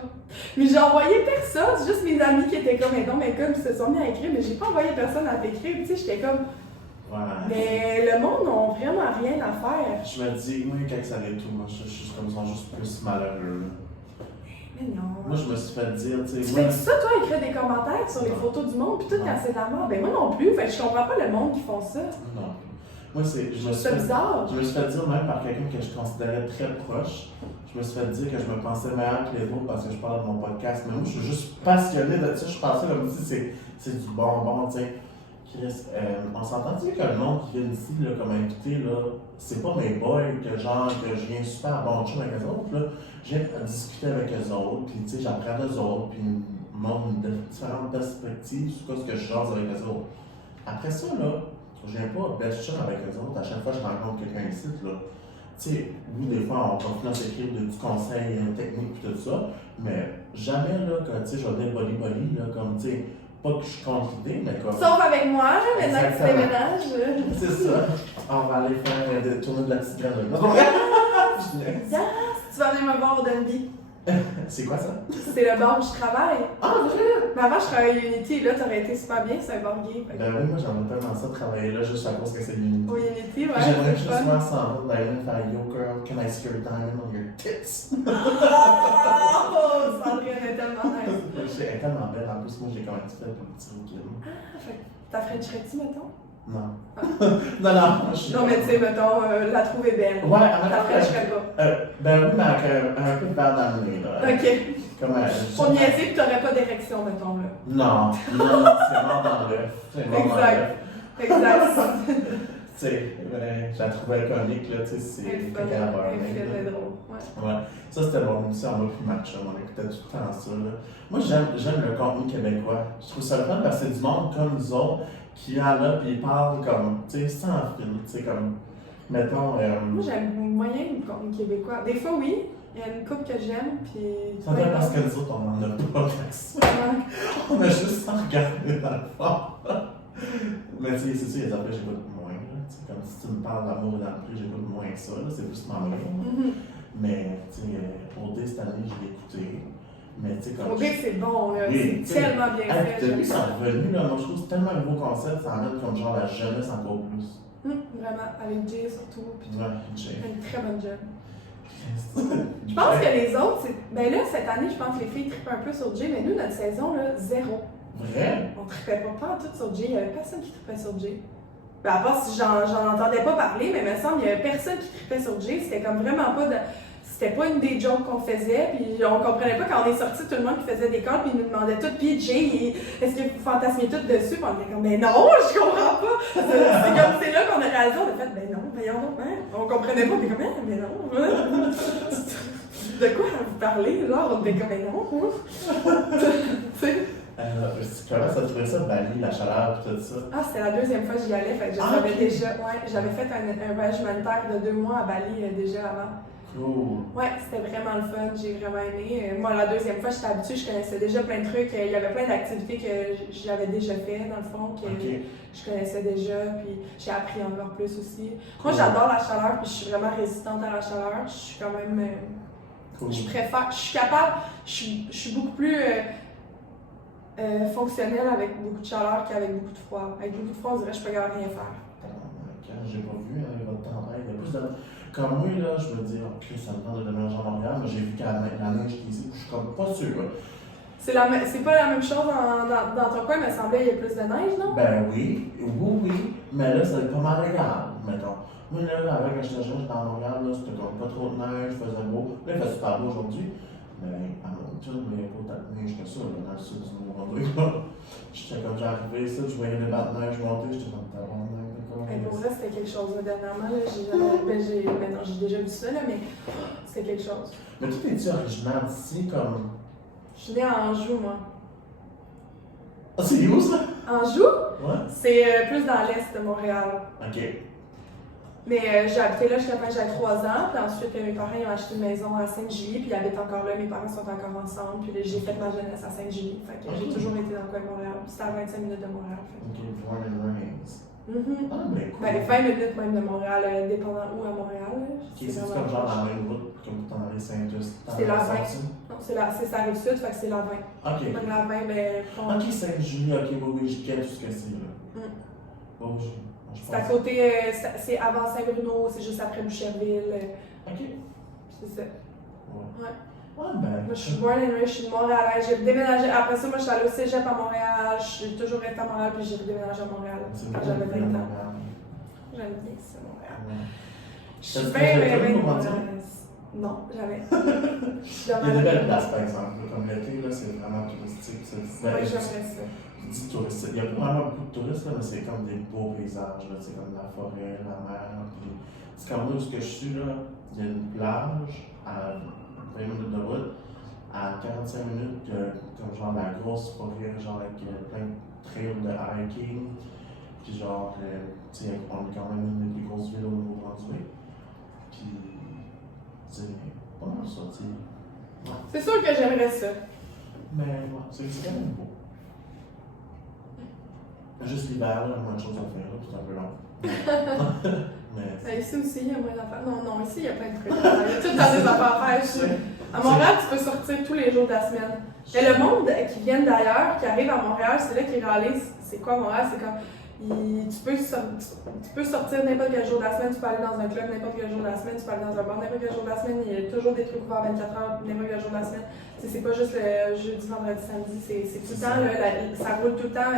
mais j'ai envoyé personne, c'est juste mes amis qui étaient comme, mais non, mais comme, ils se sont mis à écrire, mais j'ai pas envoyé personne à t'écrire, tu sais, j'étais comme, ouais. Mais le monde n'a vraiment rien à faire. Je me dis, moi, quand ça allait tout, moi, je suis comme, ils sont juste plus malheureux. Mais non. Moi, je me suis fait dire, tu sais. Tu fais ça, toi, écrire des commentaires sur les photos du monde, puis tout quand c'est de la mort? Ben moi non plus, fait que je comprends pas le monde qui font ça. Non. Moi, c'est bizarre. Je me suis fait dire même par quelqu'un que je considérais très proche. Je me suis fait dire que je me pensais meilleur que les autres parce que je parle de mon podcast. Mais moi, je suis juste passionné de ça. Je pensais comme si c'est du bonbon, tu sais. Chris, on s'entend-tu que le monde qui vient ici là, comme invité, là, c'est pas mes boys que je viens super bon chum avec eux autres, là. Je viens discuter avec eux autres, puis tu sais, j'apprends d'eux autres, puis ils montrent différentes perspectives sur ce que je jase avec eux autres. Après ça, là, je viens pas best chum avec eux autres à chaque fois que je rencontre quelqu'un ici, là. Tu sais, oui, des fois, on continue à s'écrire du conseil technique et tout ça, mais jamais, là, que, tu sais, je vais dire body, là, comme, tu sais, pas que je suis contre l'idée, mais comme. Sauf avec moi, maintenant que tu déménages. C'est ça. On va aller faire tourner de la petite graine. Yes! Tu vas venir me voir au Denby. C'est quoi ça? C'est le bar où je travaille. Ah, vrai? Mais avant, je travaillais à Unity, et là, t'aurais été super bien, c'est un bar gay. Ben oui, moi j'aimerais tellement ça travailler là juste à cause que c'est Unity. Au Unity, ouais. J'aimerais juste voir ça en d'aller faire Yo girl, can I see your diamond on your tits? Oh! Sandrine est tellement nice. Elle est tellement belle, en plus, moi j'ai quand même fait pour le petit week-end. Ah, fait que t'as Frencherais-tu, mettons? Non. Ah. non, je suis. Non, mais tu sais, mettons, la trouver belle. Ouais, t'as Frencherais pas. Ben oui, mais avec un peu de verre dans le nez, là. Ok. Comme Pour niaiser que t'aurais pas d'érection, mettons, là. Non, c'est mort dans l'œuf. C'est mort dans l'œuf. Exact. Tu sais, je la trouvais comique, là, tu sais, c'est quelqu'un à beurre. Elle drôle, ouais. Ouais. Ça, c'était mon émission, moi, puis Matcha, on écoutait tout le temps ça, là. Moi, j'aime le contenu québécois. Je trouve ça le fun parce que c'est du monde comme nous autres qui est là, puis ils parlent comme, tu sais, sans fil, tu sais, comme, mettons. Moi, j'aime moyen le contenu québécois. Des fois, oui. Il y a une couple que j'aime, puis. Ça doit parce que nous autres, on en a pas ça. On a juste à regarder dans le fond. Mais tu sais, c'est sûr, il y a des affaires que j'écoute moins. Tu sais, comme si tu me parles d'amour dans le plus, j'écoute moins que ça. C'est plus m'en Mais tu sais, OD cette année, je l'ai écouté. Mais tu sais, comme. OD, c'est bon, là. Oui, c'est tellement bien fait. T'as vu, c'est revenu, là. Moi, je trouve que c'est tellement un nouveau concept, ça amène comme genre la jeunesse encore plus. Vraiment, avec Jay surtout. Puis ouais, Jay. Une très bonne jeune. Je pense que les autres, ben là, cette année, je pense que les filles trippent un peu sur Jay, mais nous, notre saison, là, zéro. Vrai? On trippait pas en tout sur Jay, il y avait personne qui trippait sur Jay. Ben, à part si j'en entendais pas parler, mais il me semble qu'il y avait personne qui trippait sur Jay, c'était comme vraiment pas de. C'était pas une des jokes qu'on faisait, puis on comprenait pas quand on est sorti tout le monde qui faisait des calls, puis ils nous demandaient tout, puis Jay, est-ce que vous fantasmiez tout dessus? Puis on était comme, mais non, je comprends pas! C'est là qu'on a réalisé, on a fait, ben non, voyons donc, hein? On comprenait pas, on était comme, mais non, de quoi vous parlez? Genre, on était comme, mais non, tu sais? Comment ça trouvait ça, Bali, la chaleur et tout ça? Ah, c'était la deuxième fois que j'y allais, fait que je savais déjà, ouais, j'avais fait un voyage humanitaire de 2 mois à Bali déjà avant. Cool. Ouais, c'était vraiment le fun, j'ai vraiment aimé. Moi, la deuxième fois, j'étais habituée, je connaissais déjà plein de trucs. Il y avait plein d'activités que j'avais déjà fait, dans le fond, que je connaissais déjà, puis j'ai appris encore plus aussi. Moi, j'adore la chaleur, puis je suis vraiment résistante à la chaleur. Je suis quand même. Je préfère. Je suis capable. Je suis beaucoup plus fonctionnelle avec beaucoup de chaleur qu'avec beaucoup de froid. Avec beaucoup de froid, on dirait que je peux rien faire. J'ai pas vu votre tempête. Il y a plus de. Comme moi, là, je me dis, ok, ça me tente de déménager en Montréal, mais j'ai vu qu'à la neige qui est ici, je suis comme pas sûr. C'est pas la même chose dans ton coin, il me semblait qu'il y a plus de neige, non? Ben oui, mais là, c'est pas mal égal, mettons. Moi, là, avant, quand j'étais jeune, j'étais à Montréal, là, c'était comme pas trop de neige, il faisait beau. Là, il fait super beau aujourd'hui. Mais à Montréal, il n'y a pas tant de neige que ça, là, dans le sud du Nouveau-Brunswick. J'étais comme, j'arrivais ici, je voyais les battes de neige monter, j'étais comme, t'as bon, d'accord. Pour vrai, c'était quelque chose. Dernièrement, là, j'ai déjà vu ça, là, mais c'était quelque chose. Mais toi, es-tu originaire d'ici, comme. Je suis née à Anjou, moi. Ah, c'est où ça? Anjou? Ouais. C'est plus dans l'est de Montréal. Ok. Mais j'ai habité là jusqu'à temps que j'avais 3 ans, puis ensuite mes parents ils ont acheté une maison à Sainte-Julie, puis ils habitent encore là, mes parents sont encore ensemble, puis là, j'ai fait ma jeunesse à Sainte-Julie. Fait que j'ai toujours été dans le coin de Montréal, c'était à 25 minutes de Montréal. Ok, born and raised. Ah, ben cool. Ben, 20 minutes même de Montréal, dépendant où à Montréal. Ok, c'est comme genre dans la même route, comme pour t'en aller Saint-Just. C'est la 20. Non, c'est sa rive sud, fait que c'est la 20. Ok. Donc la 20, ben. Ok, Saint-Julie, ok, oui, je quitte tout ce que c'est là. Oh, c'est à côté, c'est avant Saint-Bruno, c'est juste après Boucherville. Ok. C'est ça. Ouais. Ouais. Ah, ben. Moi, je suis born and raised, je suis de Montréal. J'ai déménagé. Après ça, moi, je suis allée au cégep à Montréal. Je suis toujours restée à Montréal, puis j'ai redéménagé à Montréal. Quand j'avais 20 ans. J'aime bien ça, Montréal. Ouais. Je suis bien Montréal. Non, jamais. Il y a des belles places, par exemple. Comme l'été, là, c'est vraiment touristique. Ouais, j'aimerais ça. Je dis touristique. Il y a pas vraiment beaucoup de touristes, là, mais c'est comme des beaux paysages. C'est comme la forêt, la mer. Puis, c'est comme là où je suis, là, il y a une plage à 20 minutes de route, à 45 minutes, comme genre la grosse forêt, genre avec plein de trails de hiking. Puis genre, tu sais, on est quand même une des plus grosses villes au Nouveau-Brunswick. Puis, c'est pas mal ça, tu sais. C'est sûr que j'aimerais ça. Mais ouais, c'est quand même beau. Juste l'hiver, il y a moins de choses à faire, là, c'est un peu long. Mais... Ici aussi, il y a moins d'affaires. Non, ici, il y a plein de trucs. Il y a tout dans des affaires à faire. À Montréal, tu peux sortir tous les jours de la semaine. Mais le monde qui vient d'ailleurs, qui arrive à Montréal, c'est là qu'ils réalisent c'est quoi Montréal, c'est quand tu peux sortir n'importe quel jour de la semaine, tu peux aller dans un club n'importe quel jour de la semaine, tu peux aller dans un bar n'importe quel jour de la semaine, il y a toujours des trucs ouverts 24 heures n'importe quel jour de la semaine. C'est pas juste le jeudi, vendredi, samedi, c'est tout le temps, là, ça roule tout le temps.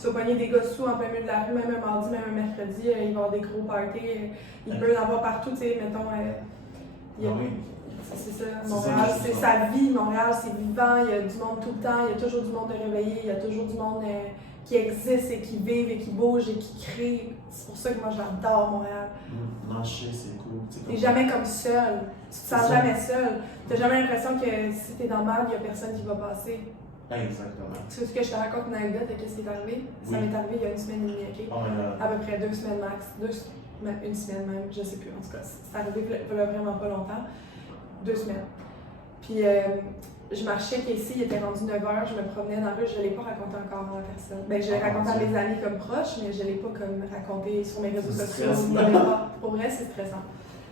Tu vas pogner des gars sous en plein milieu de la rue, même un mardi, même un mercredi, il va y avoir des gros parties, il peut y en avoir partout, tu sais, mettons. C'est ça, Montréal, c'est sa vie, Montréal, c'est vivant, il y a du monde tout le temps, il y a toujours du monde de réveillé, il y a toujours du monde qui existe et qui vit et qui bouge et qui crée. C'est pour ça que moi j'adore Montréal. Marcher, c'est cool. T'es jamais comme seul, tu te sens jamais seul. T'as jamais l'impression que si t'es dans le mal, il y a personne qui va passer. Exactement. Tu sais ce que je te raconte une anecdote de qu'est-ce qui est arrivé? Oui. Ça m'est arrivé il y a une semaine et demie, ok? À peu près 2 semaines max. Une semaine même, je sais plus. En tout cas, c'est arrivé il y a vraiment pas longtemps. 2 semaines. Puis je marchais qu'ici, il était rendu 9h, je me promenais dans la rue, je ne l'ai pas raconté encore à personne. Ben, je l'ai raconté à mes amis comme proches, mais je ne l'ai pas comme raconté sur mes réseaux sociaux. Pour vrai, c'est stressant.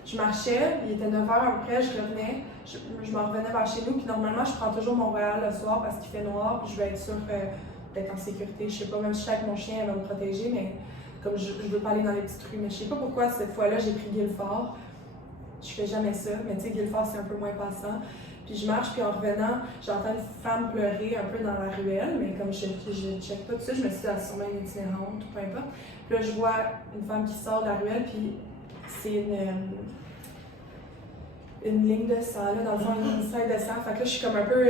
Je marchais, il était 9h après, je revenais, je m'en revenais vers chez nous, puis normalement, je prends toujours Montréal le soir parce qu'il fait noir, puis je vais être sûre d'être en sécurité. Je sais pas, même si je sais que mon chien va me protéger, mais comme je veux pas aller dans les petites rues. Mais je sais pas pourquoi cette fois-là, j'ai pris Guilford. Je fais jamais ça, mais tu sais, Guilford, c'est un peu moins passant. Puis je marche, puis en revenant, j'entends une femme pleurer un peu dans la ruelle, mais comme je check pas tout ça, je me suis dit, ah, sûrement une itinérante ou peu importe. Puis là, je vois une femme qui sort de la ruelle, puis c'est une ligne de sang, là, dans le fond, une ligne de sang. Fait que là, je suis comme un peu.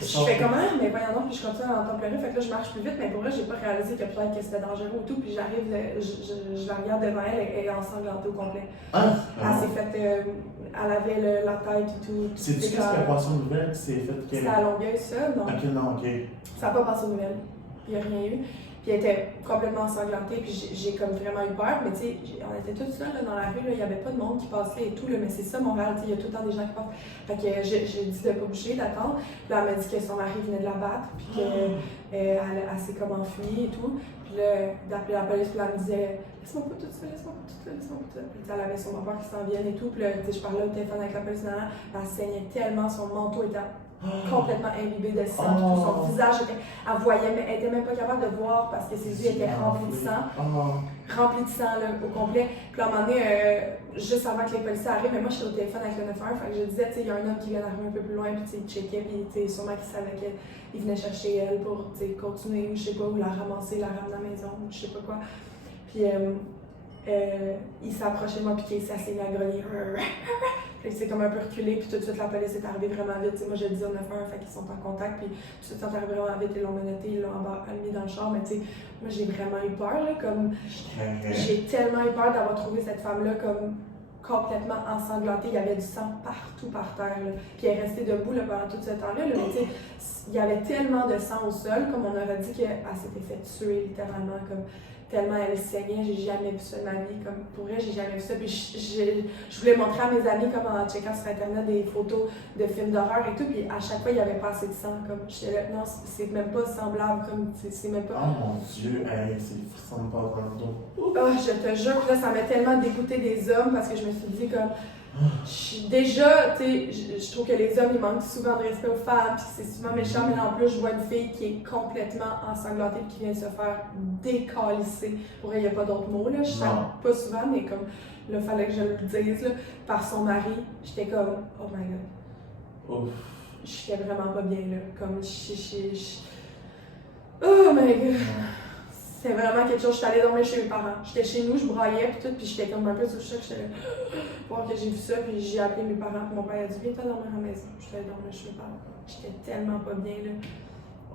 Je fais comment? Mais voyons donc, puis je continue à entendre pleurer. Fait que là, je marche plus vite, mais pour vrai, j'ai pas réalisé que peut-être que c'était dangereux ou tout. Puis j'arrive, je la regarde devant elle, elle est ensanglantée au complet. Elle s'est faite. Elle avait la tête et tout. C'est-tu qu'est-ce qui a passé aux nouvelles qui s'est fait? C'était à Longueuil, ça? Non. Ok, non, ok. Ça n'a pas passé aux nouvelles. Il n'y a rien eu. Puis elle était complètement ensanglantée, puis j'ai comme vraiment eu peur. Mais tu sais, on était tous seuls là, dans la rue, il n'y avait pas de monde qui passait et tout. Là, mais c'est ça, Montréal, il y a tout le temps des gens qui passent. Fait que j'ai dit de ne pas bouger, d'attendre. Puis là, elle m'a dit que son mari venait de la battre, puis qu'elle s'est comme enfuie et tout. Puis là, d'appeler la police, puis là, elle me disait laisse-moi pas tout ça, laisse-moi pas tout ça, laisse-moi pas tout ça. Puis elle avait son père qui s'en vienne et tout. Puis là, je parlais au téléphone avec la police, elle saignait tellement, son manteau était complètement imbibé de sang, tout son visage était, elle était même pas capable de voir parce que ses yeux étaient remplis de sang, là, au complet. Puis là, à un moment donné, juste avant que les policiers arrivent, mais moi j'étais au téléphone avec le 911, fait que je disais, tu sais, il y a un homme qui vient d'arriver un peu plus loin, puis il checkait, puis tu sais, sûrement qu'il savait qu'il venait chercher elle pour, tu sais, continuer, ou je sais pas, ou la ramasser, la ramener à la maison, ou je sais pas quoi. Puis il s'est approché de moi, puis ça s'est mis à grogner. Puis c'est comme un peu reculé, puis tout de suite la police est arrivée vraiment vite. T'sais, moi j'ai dit au 911, fait qu'ils sont en contact, puis tout de suite ils sont arrivés vraiment vite, ils l'ont menotté, ils l'ont mis dans le char. Mais tu sais, moi j'ai vraiment eu peur, là, comme. J'ai tellement eu peur d'avoir trouvé cette femme-là comme complètement ensanglantée. Il y avait du sang partout par terre, là. Puis elle est restée debout là, pendant tout ce temps-là. Là, mais tu sais, il y avait tellement de sang au sol, comme on aurait dit qu'elle s'était fait tuer littéralement, comme. Tellement elle saignait, j'ai jamais vu ça de ma vie. Comme, pour vrai, j'ai jamais vu ça. Puis je voulais montrer à mes amis, comme en checkant sur Internet, des photos de films d'horreur et tout. Puis à chaque fois, il n'y avait pas assez de sang. Comme, j'étais là, non, c'est même pas semblable. Comme, c'est même pas. Oh mon Dieu, hey, c'est ressemble pas dans le dos. Oh, je te jure, là, ça m'a tellement dégoûté des hommes parce que je me suis dit, comme. Déjà, tu sais, je trouve que les hommes, ils manquent souvent de respect aux femmes, puis c'est souvent méchant, mais là, en plus, je vois une fille qui est complètement ensanglantée et qui vient de se faire décalisser. Pour elle, il n'y a pas d'autre mot, là. Je sens pas souvent, mais comme, là, il fallait que je le dise, là, par son mari. J'étais comme, oh my god. Ouf. J'étais vraiment pas bien, là. Comme, oh my god. C'était vraiment quelque chose. J'étais allée dormir chez mes parents. J'étais chez nous, je braillais puis tout, puis j'étais comme un peu sous le choc. J'étais là, voir que j'ai vu ça, puis j'ai appelé mes parents, puis mon père a dit, viens dormir à la maison. J'étais allée dormir chez mes parents. J'étais tellement pas bien, là.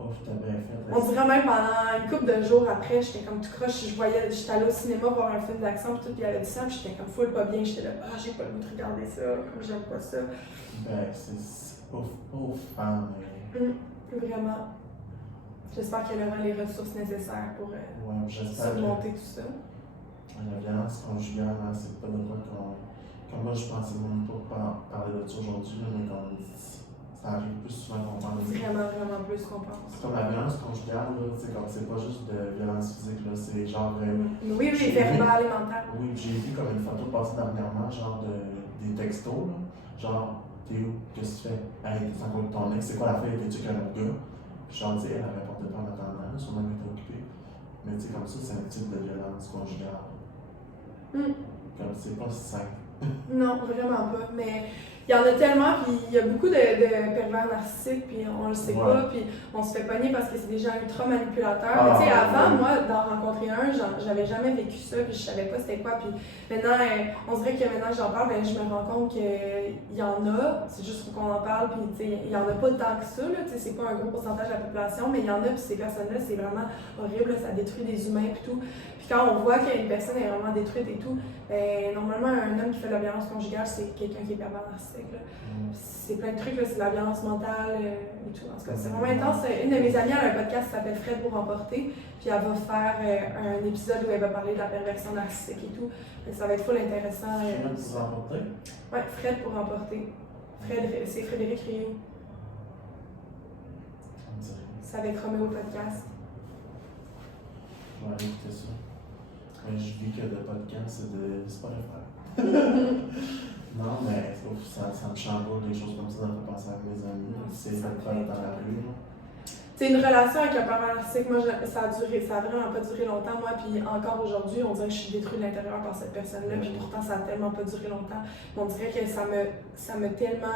Oh, t'as bien fait. On dirait même pendant une couple de jours après, j'étais comme tout croche. J'étais allée au cinéma voir un film d'action, puis tout, puis il y avait du sang, puis j'étais comme full pas bien. J'étais là, j'ai pas le goût de regarder ça, comme j'aime pas ça. Ben, c'est pauvre femme. Vraiment. J'espère qu'elle aura les ressources nécessaires pour surmonter tout ça. La violence conjugale, hein, c'est pas de quoi comme moi je pensais même pas parler de ça aujourd'hui, mais comme ça arrive plus souvent qu'on parle de ça. Vraiment plus qu'on pense. C'est comme la violence conjugale, c'est pas juste de violence physique, là, c'est genre. Oui, verbal et mental. Oui, j'ai vu comme une photo passer dernièrement, genre des textos, là, genre, t'es où? Qu'est-ce que tu fais? Hey, t'es encore avec ton ex, c'est quoi la fille? T'es-tu avec un autre gars? Genre, tu sais, elle répondait pas en attendant, sûrement elle était occupée. Mais tu sais, comme ça, c'est un type de violence conjugale. Comme c'est pas simple. Non, vraiment pas. Mais il y en a tellement, puis il y a beaucoup de pervers narcissiques, puis on le sait pas, puis on se fait pogner parce que c'est des gens ultra manipulateurs. Mais tu sais, avant, moi, d'en rencontrer un, j'avais jamais vécu ça, puis je savais pas c'était quoi. Puis maintenant, on dirait que maintenant que j'en parle, ben, je me rends compte qu'il y en a, c'est juste qu'on en parle, puis tu sais, il y en a pas tant que ça, là, tu sais, c'est pas un gros pourcentage de la population, mais il y en a, puis ces personnes-là, c'est vraiment horrible, ça détruit des humains, puis tout. Puis quand on voit qu'une personne est vraiment détruite et tout, ben, normalement, un homme qui fait de la violence conjugale, c'est quelqu'un qui est pervers narcissique. C'est plein de trucs, là, c'est de la violence mentale et tout. En tout cas, c'est vraiment intense. Une de mes amies, elle a un podcast qui s'appelle Fred pour remporter, puis elle va faire un épisode où elle va parler de la perversion narcissique et tout. Et ça va être full intéressant. Fred pour remporter? Ouais, Fred pour remporter. C'est Frédéric Rio. C'est avec Roméo Podcast. Je vais aller écouter ça. Quand je dis que le podcast, c'est pas le faire. Non, mais ça me chamboule des choses comme ça, ça me fait penser à mes amis. C'est ça le faire dans la rue. C'est une relation avec un pervers narcissique. Moi, ça a vraiment pas duré longtemps. Moi, puis encore aujourd'hui, on dirait que je suis détruite de l'intérieur par cette personne-là. Puis pourtant, ça a tellement pas duré longtemps. On dirait que ça me tellement.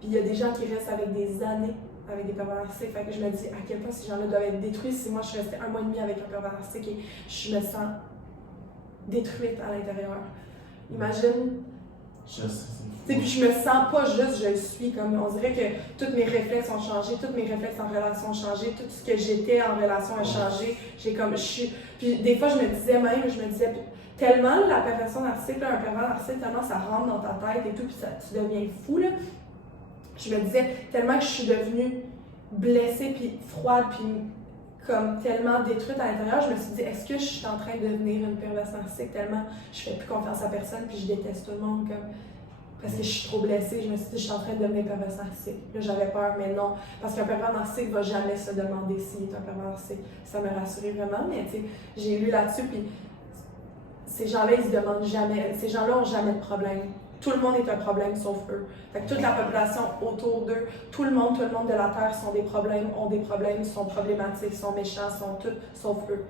Puis il y a des gens qui restent avec des années avec des pervers narcissiques. Fait que je me dis à quel point ces gens-là doivent être détruits. Si moi, je suis restée 1 mois et demi avec un pervers narcissique et je me sens détruite à l'intérieur. Imagine. Je sais, puis je me sens pas juste, je le suis. Comme on dirait que tous mes réflexes ont changé, tous mes réflexes en relation ont changé, tout ce que j'étais en relation a changé. Puis des fois, je me disais, tellement la perversion narcissique, un pervers narcissique, tellement ça rentre dans ta tête et tout, puis tu deviens fou, là. Je me disais, tellement que je suis devenue blessée, puis froide, puis comme tellement détruite à l'intérieur, je me suis dit, est-ce que je suis en train de devenir une perverse narcissique tellement je fais plus confiance à personne, puis je déteste tout le monde, comme parce que je suis trop blessée. Je me suis dit, je suis en train de devenir perverse narcissique. Là, j'avais peur, mais non, parce qu'un pervers narcissique ne va jamais se demander s'il est un pervers narcissique. Ça me rassurait vraiment, mais tu sais, j'ai lu là-dessus, puis ces gens-là, ils se demandent jamais, ces gens-là n'ont jamais de problème. Tout le monde est un problème sauf eux. Fait que toute la population autour d'eux, tout le monde de la Terre ont des problèmes, sont problématiques, sont méchants, sont tout sauf eux.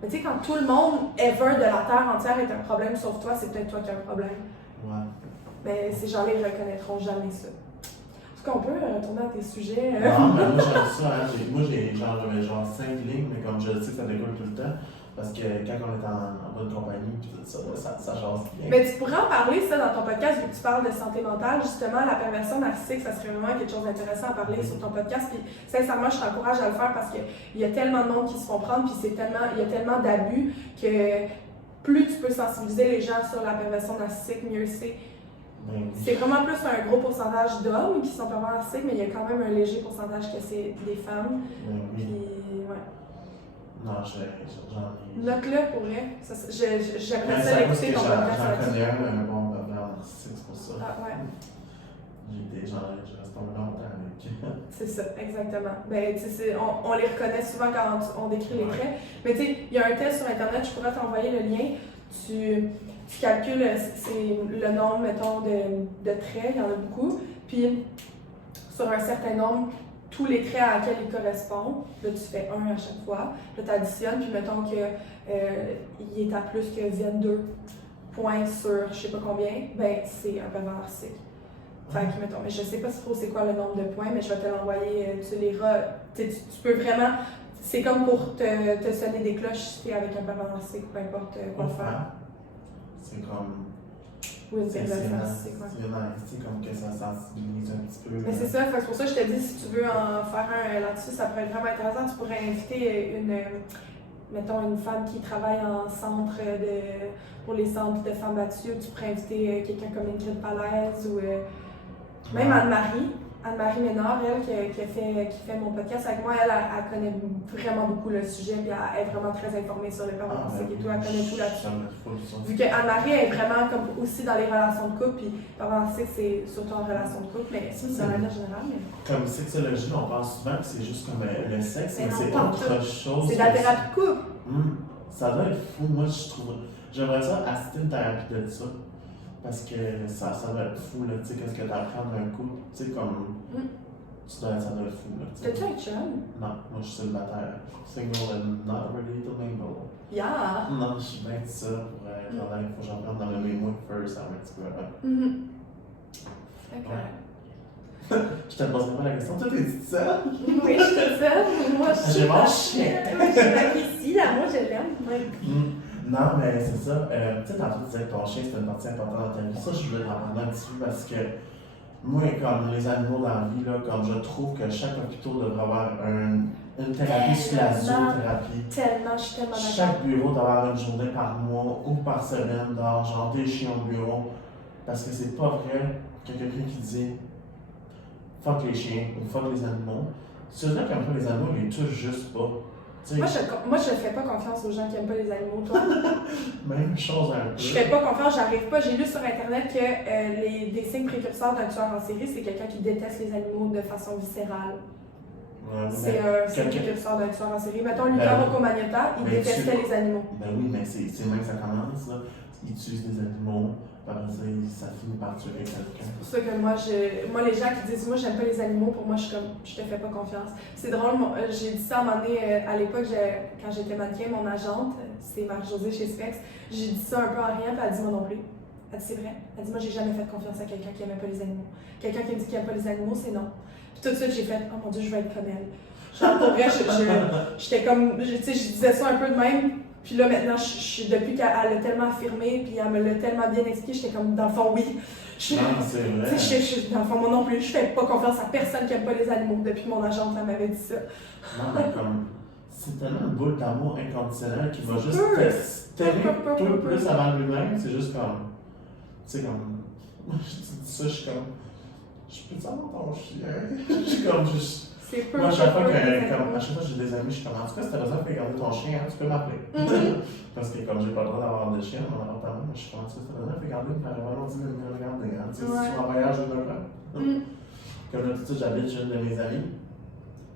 Mais tu sais, quand tout le monde ever de la Terre entière est un problème sauf toi, c'est peut-être toi qui as un problème. Ouais. Mais ces gens-là, ils ne reconnaîtront jamais ça. Est-ce qu'on peut retourner à tes sujets? Non, mais moi j'aime ça, hein. Moi j'avais genre 5 lignes, mais comme je le sais, ça découle tout le temps. Parce que quand on est en bonne compagnie, puis tout ça, ça jase bien. Mais tu pourrais en parler, ça, dans ton podcast, vu que tu parles de santé mentale. Justement, la perversion narcissique, ça serait vraiment quelque chose d'intéressant à parler sur ton podcast. Puis, sincèrement, je t'encourage à le faire parce qu'il y a tellement de monde qui se font prendre, puis il y a tellement d'abus que plus tu peux sensibiliser les gens sur la perversion narcissique, mieux c'est. C'est vraiment plus un gros pourcentage d'hommes qui sont pervers narcissiques, mais il y a quand même un léger pourcentage que c'est des femmes. Puis, ouais. Non, j'en ai. Note-le pour vrai. J'aimerais ça l'écouter ton podcast. J'en connais un bon pervers narcissique, c'est pour ça. Ah ouais. J'ai des gens, je reste tombé longtemps avec. C'est ça, exactement. Ben, on les reconnaît souvent quand on décrit les traits. Mais tu sais, il y a un test sur Internet, je pourrais t'envoyer le lien. Tu calcules le nombre, mettons, de traits, il y en a beaucoup. Puis, sur un certain nombre, tous les traits à laquelle ils correspondent. Là, tu fais un à chaque fois. Là, tu additionnes, puis mettons qu'il est à plus que 22 points sur je sais pas combien, ben c'est un pervers narcissique. Fait que, mettons, mais je sais pas trop c'est quoi le nombre de points, mais je vais te l'envoyer, tu liras. Tu peux vraiment. C'est comme pour te sonner des cloches si tu es avec un pervers narcissique, peu importe quoi faire. C'est comme. Oui, une perversion narcissique, c'est comme que ça sensibilise un petit peu. Mais c'est ça, c'est pour ça que je te dis, si tu veux en faire un là-dessus, ça pourrait être vraiment intéressant. Tu pourrais inviter mettons, une femme qui travaille en centre pour les centres de femmes battues, ou tu pourrais inviter quelqu'un comme Ingrid Palaise ou même Anne-Marie Ménard, elle, qui fait mon podcast avec moi, elle connaît vraiment beaucoup le sujet, puis elle est vraiment très informée sur le pervers narcissique et tout, elle connaît tout là-dessus. Vu que Anne-Marie est vraiment comme aussi dans les relations de couple, puis pervers narcissique, c'est surtout en relation de couple, mais c'est dans la vie générale. Mais... Comme sexologie, on pense souvent que c'est juste comme le sexe, mais c'est autre chose. C'est de la thérapie de couple. Ça doit être fou, moi je trouve. J'aimerais ça assister une thérapie de ça. Parce que ça doit être fou, là, tu sais, qu'est-ce que t'apprends d'un coup, tu sais, comme, ça doit être fou, là, tu sais. T'as-tu un chum? Non, moi je suis célibataire, single and not ready to mingle. Yeah! Non, je suis bien de ça pour être honnête, faut que j'en prenne dans le même mood first, un petit peu avant. Ok. Je te pose vraiment la question, toi t'es toute seule? Oui, je suis toute seule, moi je suis... J'ai mon chien! Ici, là, moi je l'aime. Non, mais c'est ça. Tu sais, tantôt, tu disais que ton chien, c'était une partie importante dans ta vie. Ça, je voulais t'en parler un petit peu parce que moi, comme les animaux dans la vie, là, comme je trouve que chaque hôpital devrait avoir une thérapie sur la zoothérapie. Tellement, je suis tellement d'accord. Chaque bureau doit avoir une journée par mois ou par semaine dans genre des chiens au bureau. Parce que c'est pas vrai que quelqu'un qui dit fuck les chiens ou fuck les animaux. Ceux-là qui aiment pas les animaux, ils les touchent juste pas. Moi, je fais pas confiance aux gens qui aiment pas les animaux, toi. Même chose un peu. Je fais pas confiance, j'arrive pas. J'ai lu sur Internet que des signes précurseurs d'un tueur en série, c'est quelqu'un qui déteste les animaux de façon viscérale. C'est un signe précurseur d'un tueur en série. Mettons, Luca Rocco Magnotta, il détestait les animaux. Ben oui, mais c'est même que ça commence, là. Il utilise des animaux. Par exemple, ça finit par tuer quelqu'un. C'est pour ça que moi, les gens qui disent « moi, j'aime pas les animaux », pour moi, je suis comme « je te fais pas confiance ». C'est drôle, j'ai dit ça à un moment donné, à l'époque, quand j'étais mannequin, mon agente, c'est Marie-Josée chez Spex, j'ai dit ça un peu en rien, puis elle dit « moi non plus ». Elle dit « c'est vrai ». Elle dit « moi, j'ai jamais fait confiance à quelqu'un qui aimait pas les animaux. Quelqu'un qui me dit qu'il aime pas les animaux, c'est non ». Puis tout de suite, j'ai fait « oh mon Dieu, je vais être comme elle ». Genre, pour vrai, j'étais comme, tu sais, je disais ça un peu de même. Puis là, maintenant, depuis qu'elle a tellement affirmé, puis elle me l'a tellement bien expliqué, j'étais comme, dans le fond, oui. Non, c'est vrai. Dans le fond, moi non plus, je fais pas confiance à personne qui aime pas les animaux. Depuis que mon agente, elle m'avait dit ça. Non, mais comme, c'est tellement une boule d'amour inconditionnel qui va juste t'aimer tout plus avant lui-même. C'est juste comme, tu sais, comme, moi, je dis ça, je suis comme, je peux-tu avoir ton chien? Je suis comme, juste. Moi, à chaque fois que j'ai des amis, je suis comme, en tout cas, si t'as besoin de garder ton chien, hein, tu peux m'appeler. Parce que comme j'ai pas le droit d'avoir de chien dans mon appartement, je suis comme, si t'as besoin de garder, mais vraiment dit de me regarder. Hein. Tu sais, si tu vas en voyage, je vais le faire. Comme là, tout de suite, j'habite chez une de mes amies,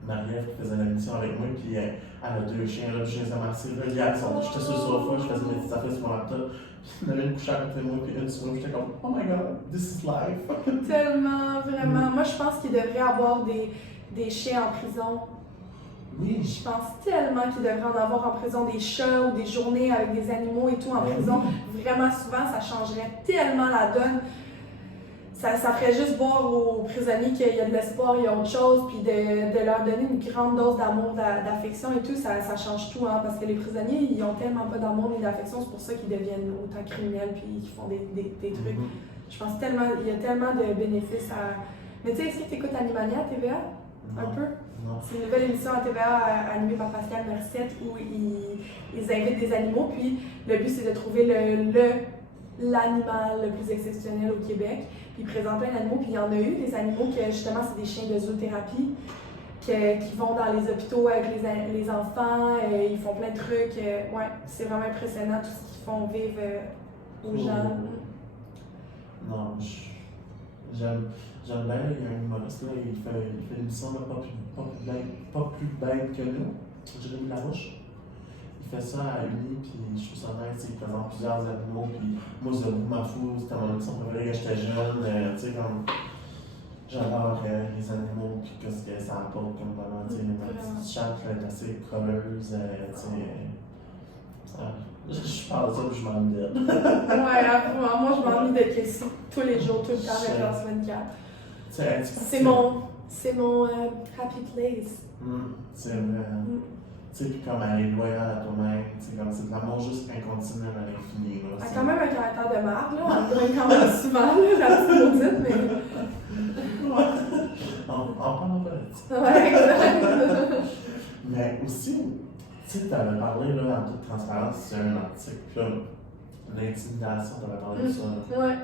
Marie-Ève, qui faisait la mission avec moi, puis elle a 2 chiens, là, je les ai remerciés. Hier, j'étais sur le sofa, je faisais mes petites affaires sur mon laptop, puis il y en avait une couchée à côté de moi, puis une sur moi, puis j'étais comme, oh my god, this is life. Tellement, vraiment. Moi, je pense qu'il devrait avoir des chiens en prison. Oui. Je pense tellement qu'il devrait en avoir en prison, des chats ou des journées avec des animaux et tout en prison. Vraiment souvent, ça changerait tellement la donne. ça ferait juste voir aux prisonniers qu'il y a de l'espoir, il y a autre chose, puis de leur donner une grande dose d'amour, d'affection et tout, ça change tout, hein, parce que les prisonniers, ils ont tellement pas d'amour ni d'affection, c'est pour ça qu'ils deviennent autant criminels puis qu'ils font des trucs. Je pense tellement, il y a tellement de bénéfices à... Mais tu sais, est-ce que tu écoutes Animania à TVA? Non. Un peu? Non. C'est une nouvelle émission à TVA animée par Pascal Merciette où ils invitent des animaux, puis le but c'est de trouver l'animal le plus exceptionnel au Québec. Puis ils présentent plein d'animaux, puis il y en a eu des animaux que justement c'est des chiens de zoothérapie qui vont dans les hôpitaux avec les enfants, ils font plein de trucs. Ouais, c'est vraiment impressionnant tout ce qu'ils font vivre aux gens. Non, j'aime bien, il y a un humoriste là, il fait une émission là, pas plus bête que nous, Jérémy Larouche. Il fait ça à Uni, puis je trouve ça nice, il présente plusieurs animaux, puis moi, je m'en fous, c'était mon émission préférée quand j'étais jeune, tu sais, comme, j'adore les animaux, puis qu'est-ce que ça apporte comme vraiment, tu sais, ma petite chatte est assez colleuse, tu sais, je parle de ça, puis je m'ennuie d'elle. Ouais, moi, je m'ennuie d'être ici tous les jours, tout le temps, 24. C'est mon happy place. C'est vrai. Tu sais, puis comme elle est loyale à toi-même, c'est comme c'est de l'amour juste inconditionnel à l'infini. Elle a quand même un caractère de marde, là. Elle me donne quand même souvent, là, la petite maudite, mais. Ouais. On parle pas de ça. Ouais, exact. Mais aussi, tu sais, tu avais parlé, là, en toute transparence, sur un article, là, l'intimidation, tu avais parlé de ça. Là. Ouais.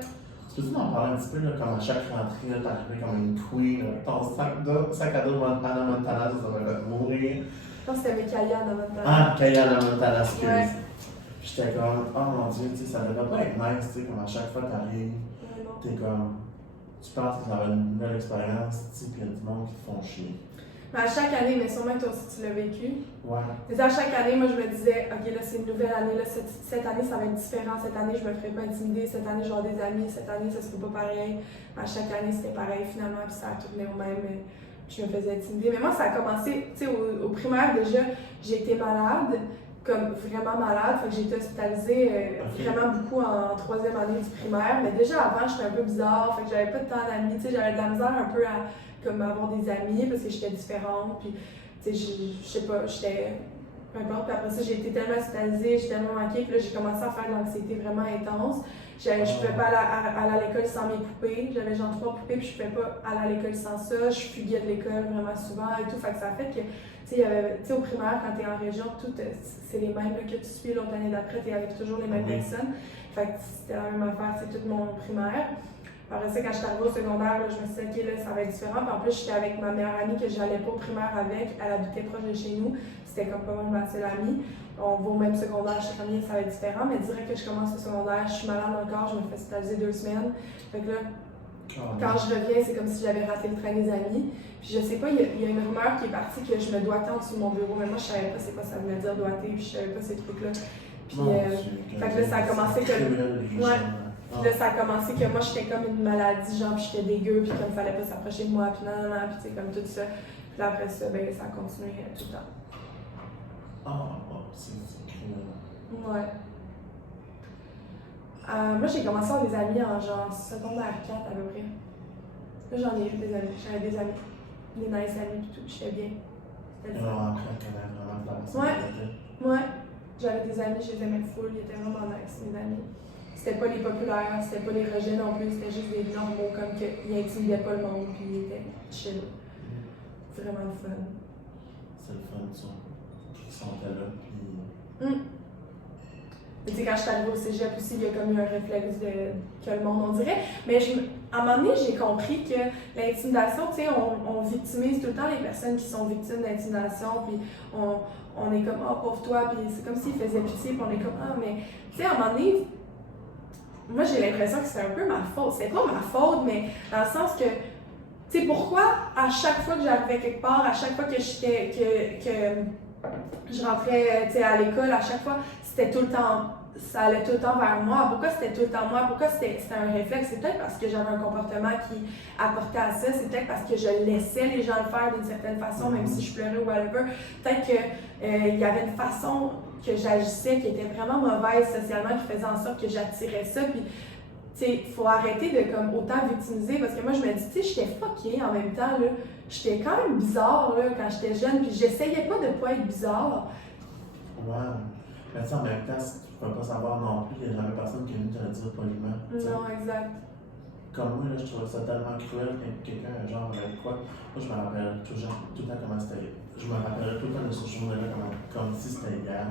Tu peux-tu m'en parler un petit peu, là, comme à chaque rentrée, là, t'arrivais comme une queen, là, ton sac à dos Hannah Montana, ça va fait mourir. Je pense que c'était Mikaïa Hannah Montana. Ah, Hannah Montana, excuse. Ouais. Puis j'étais comme, oh mon dieu, tu sais, ça devrait pas être nice, tu sais, comme à chaque fois que t'arrives, t'es comme, tu penses que ça va être une nouvelle expérience, tu sais, puis il y a du monde qui te font chier. Mais à chaque année, mais sûrement toi aussi tu l'as vécu. Ouais. Mais à chaque année, moi je me disais, ok là c'est une nouvelle année, là, cette année ça va être différent, cette année je me ferai pas intimider, cette année j'aurai des amis, cette année ça sera pas pareil. À chaque année c'était pareil finalement, puis ça a tourné au même. Je me faisais intimider. Mais moi, ça a commencé, tu sais, au primaire déjà, j'ai été malade, comme vraiment malade. Fait que j'ai été hospitalisée vraiment beaucoup en 3e année du primaire. Mais déjà avant, j'étais un peu bizarre, fait que j'avais pas de temps d'amis. Tu sais, j'avais de la misère un peu à comme, avoir des amis parce que j'étais différente. Puis, tu sais, je sais pas, j'étais. Peu importe. Puis après ça, j'ai été tellement hospitalisée, j'ai tellement manqué. Puis là, j'ai commencé à faire de l'anxiété vraiment intense. Je pouvais pas aller à l'école sans mes poupées. J'avais genre 3 poupées, puis je pouvais pas aller à l'école sans ça. Je fuguais de l'école vraiment souvent et tout. Fait que ça a fait que, tu sais, au primaire, quand t'es en région, tout, c'est les mêmes là, que tu suis l'autre année d'après, t'es avec toujours les mêmes personnes. Fait que c'était la même affaire, c'est tout mon primaire. Après ça, quand je suis arrivée au secondaire, là, je me suis dit, OK, là, ça va être différent. Puis en plus, j'étais avec ma meilleure amie que j'allais pas au primaire avec. Elle habitait proche de chez nous. C'était comme pas mal ma seule amie. On va au même secondaire, je sais combien ça va être différent, mais direct que je commence au secondaire, je suis malade encore, je me fais hospitaliser 2 semaines. Fait que là, quand je reviens, c'est comme si j'avais raté le train des amis. Puis je sais pas, il y a une rumeur qui est partie que je me doigtais en dessous de mon bureau, mais moi je savais pas c'est quoi ça voulait dire doigter, puis je savais pas ces trucs-là. Puis fait que là, ça a commencé que. Ouais. Puis là, ça a commencé que moi j'étais comme une maladie, genre, puis j'étais dégueu, puis comme fallait pas s'approcher de moi, puis non, puis tu sais, comme tout ça. Puis là, après ça, ben, ça a continué tout le temps. C'est criminel. Ouais. Moi, j'ai commencé à avoir des amis en genre secondaire 4 à peu près. Là, j'en ai eu des amis. J'avais des amis. Des nice amis et tout. J'étais bien. C'était le fun. Après, quand même vraiment de la personne. Ouais. J'avais des amis, je les aimais full. Ils étaient vraiment nice, mes amis. C'était pas les populaires, c'était pas les rejets non plus. C'était juste des normaux, comme qu'ils intimidaient pas le monde, puis ils étaient chill. Vraiment le fun. C'est le fun, ça. Ils sont là, puis. Tu sais, quand je suis arrivée au cégep aussi, il y a comme eu un réflexe que le monde, on dirait. Mais à un moment donné, j'ai compris que l'intimidation, tu sais, on victimise tout le temps les personnes qui sont victimes d'intimidation, puis on est comme, oh, pauvre toi, puis c'est comme s'ils faisaient pitié, puis on est comme, ah, mais, tu sais, à un moment donné, moi, j'ai l'impression que c'est un peu ma faute. C'est pas ma faute, mais dans le sens que, tu sais, pourquoi à chaque fois que j'arrivais quelque part, à chaque fois que je rentrais à l'école, à chaque fois, c'était tout le temps, ça allait tout le temps vers moi. Pourquoi c'était tout le temps moi? Pourquoi c'était un réflexe? C'est peut-être parce que j'avais un comportement qui apportait à ça. C'est peut-être parce que je laissais les gens le faire d'une certaine façon, même si je pleurais ou whatever. Peut-être qu'il y avait une façon que j'agissais qui était vraiment mauvaise socialement, qui faisait en sorte que j'attirais ça. Puis, sais, faut arrêter de comme autant victimiser parce que moi je me dis, tu sais, j'étais fuckée en même temps, là. J'étais quand même bizarre, là, quand j'étais jeune, puis j'essayais pas de pas être bizarre. Ouais. Mais tu sais, en même temps, tu peux pas savoir non plus, il y a jamais personne qui est venu te le dire poliment. Non, exact. Comme moi, là, je trouvais ça tellement cruel quand quelqu'un, genre, avec quoi. Moi, je me rappelle tout le temps comment c'était. Je me rappellerai tout le temps de ce journée-là comme si c'était hier.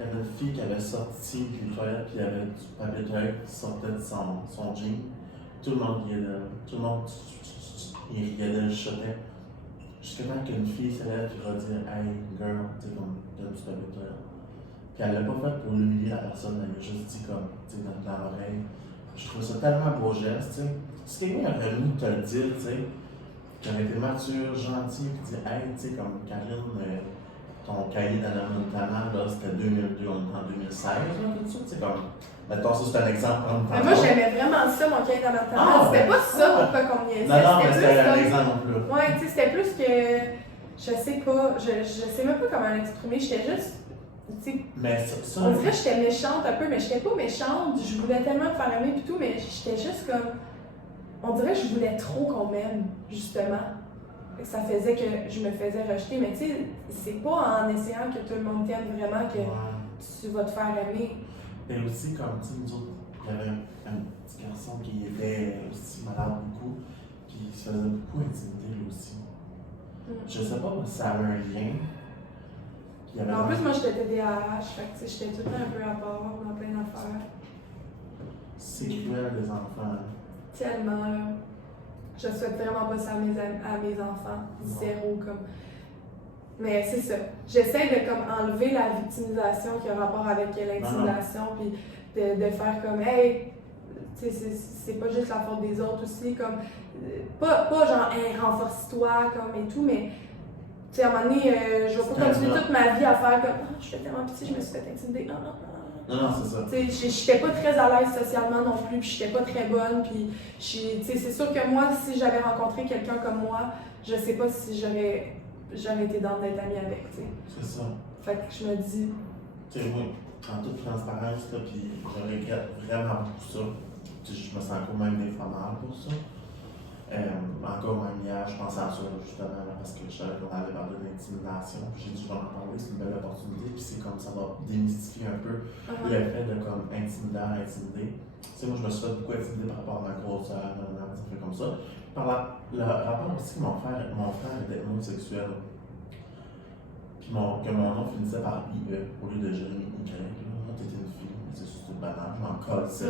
Il y avait une fille qui avait sorti des toilettes, puis il y avait du papier toilette qui sortait de son jean. Tout le monde riait d'elle. Tout le monde il riait d'elle, chuchotait. Jusqu'à temps qu'une fille se lève et va dire Hey, girl, tu sais, comme, t'as du papier toilette. Puis elle l'a pas fait pour humilier la personne, elle lui a juste dit comme, tu sais, dans l'oreille. Je trouve ça tellement beau geste, tu sais. Si quelqu'un avait venu te le dire, tu sais, qui aurait été mature, gentil, puis dit Hey, tu sais, comme Karine, ton cahier d'anamonotaman, là, c'était 2002, on est en 2016, là, tout ça, c'est comme. Mettons, ça, c'est un exemple. Mais moi, j'aimais vraiment ça, mon cahier d'anamonotaman. C'était pas ça pourquoi qu'on niaisait. Non, mais c'était un exemple non plus. Ouais, tu sais, c'était plus que. Je sais pas, je sais même pas comment l'exprimer, j'étais juste. Mais ça, on dirait que j'étais méchante un peu, mais j'étais pas méchante. Je voulais tellement me faire aimer et tout, mais j'étais juste comme. On dirait que je voulais trop qu'on m'aime, justement. Et ça faisait que je me faisais rejeter. Mais tu sais, c'est pas en essayant que tout le monde t'aime vraiment que tu vas te faire aimer. Et aussi, comme tu sais, nous autres, il y avait un petit garçon qui était aussi malade beaucoup, puis il se faisait beaucoup intimider lui aussi. Je sais pas si ça avait un lien. En plus, moi, j'étais TDAH, fait que j'étais tout le temps un peu à part dans plein d'affaires. C'est cruel, les enfants. Tellement, là. Je souhaite vraiment pas ça à mes enfants. Zéro, comme. Mais c'est ça. J'essaie de comme enlever la victimisation qui a rapport avec l'intimidation, puis de faire comme, hey, tu sais, c'est pas juste la faute des autres aussi, comme, pas genre, hey, renforce-toi, comme, et tout, mais. Tu sais, à un moment donné, je vais pas continuer toute ma vie à faire comme « Ah, je fais tellement pitié, je me suis fait intimider. » Non, c'est ça. Tu sais, j'étais pas très à l'aise socialement non plus, puis j'étais pas très bonne, puis tu sais, c'est sûr que moi, si j'avais rencontré quelqu'un comme moi, je sais pas si j'aurais jamais été dans d'être amie avec, tu sais. C'est ça. Fait que je me dis... Tu sais, moi, en toute transparence, là, puis je regrette vraiment beaucoup ça. Je me sens encore même des fois mal pour ça. Encore même hier, je pensais à ça justement parce que je savais qu'on allait parler d'intimidation. J'ai dit, je vais en parler, c'est une belle opportunité. Puis c'est comme ça va démystifier un peu le fait de comme intimider. Tu sais, moi je me suis fait beaucoup intimider par rapport à ma grosseur, ça fait comme ça. Par le rapport aussi que mon frère était homosexuel. Puis que mon nom finissait par IE au lieu de Jérémy Y. T'étais une fille, c'est juste banal, je m'en colle ça.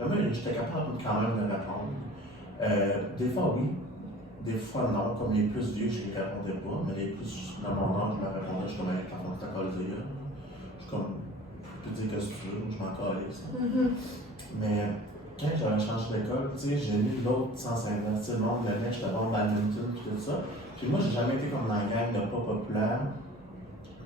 Mais moi, j'étais capable quand même de répondre. Des fois oui, des fois non. Comme les plus vieux, je ne répondais pas, mais les plus dans mon âge, je me répondais, je suis comme un enfant de ta colle de gueule. Je suis comme, tu peux dire ce que tu veux, je m'en calais ça. Mais quand j'avais changé d'école, tu sais, j'ai lu l'autre sens inverse. Le monde m'aimait, j'étais bon au badminton et tout ça. Puis moi, j'ai jamais été comme dans la gang de pas populaire.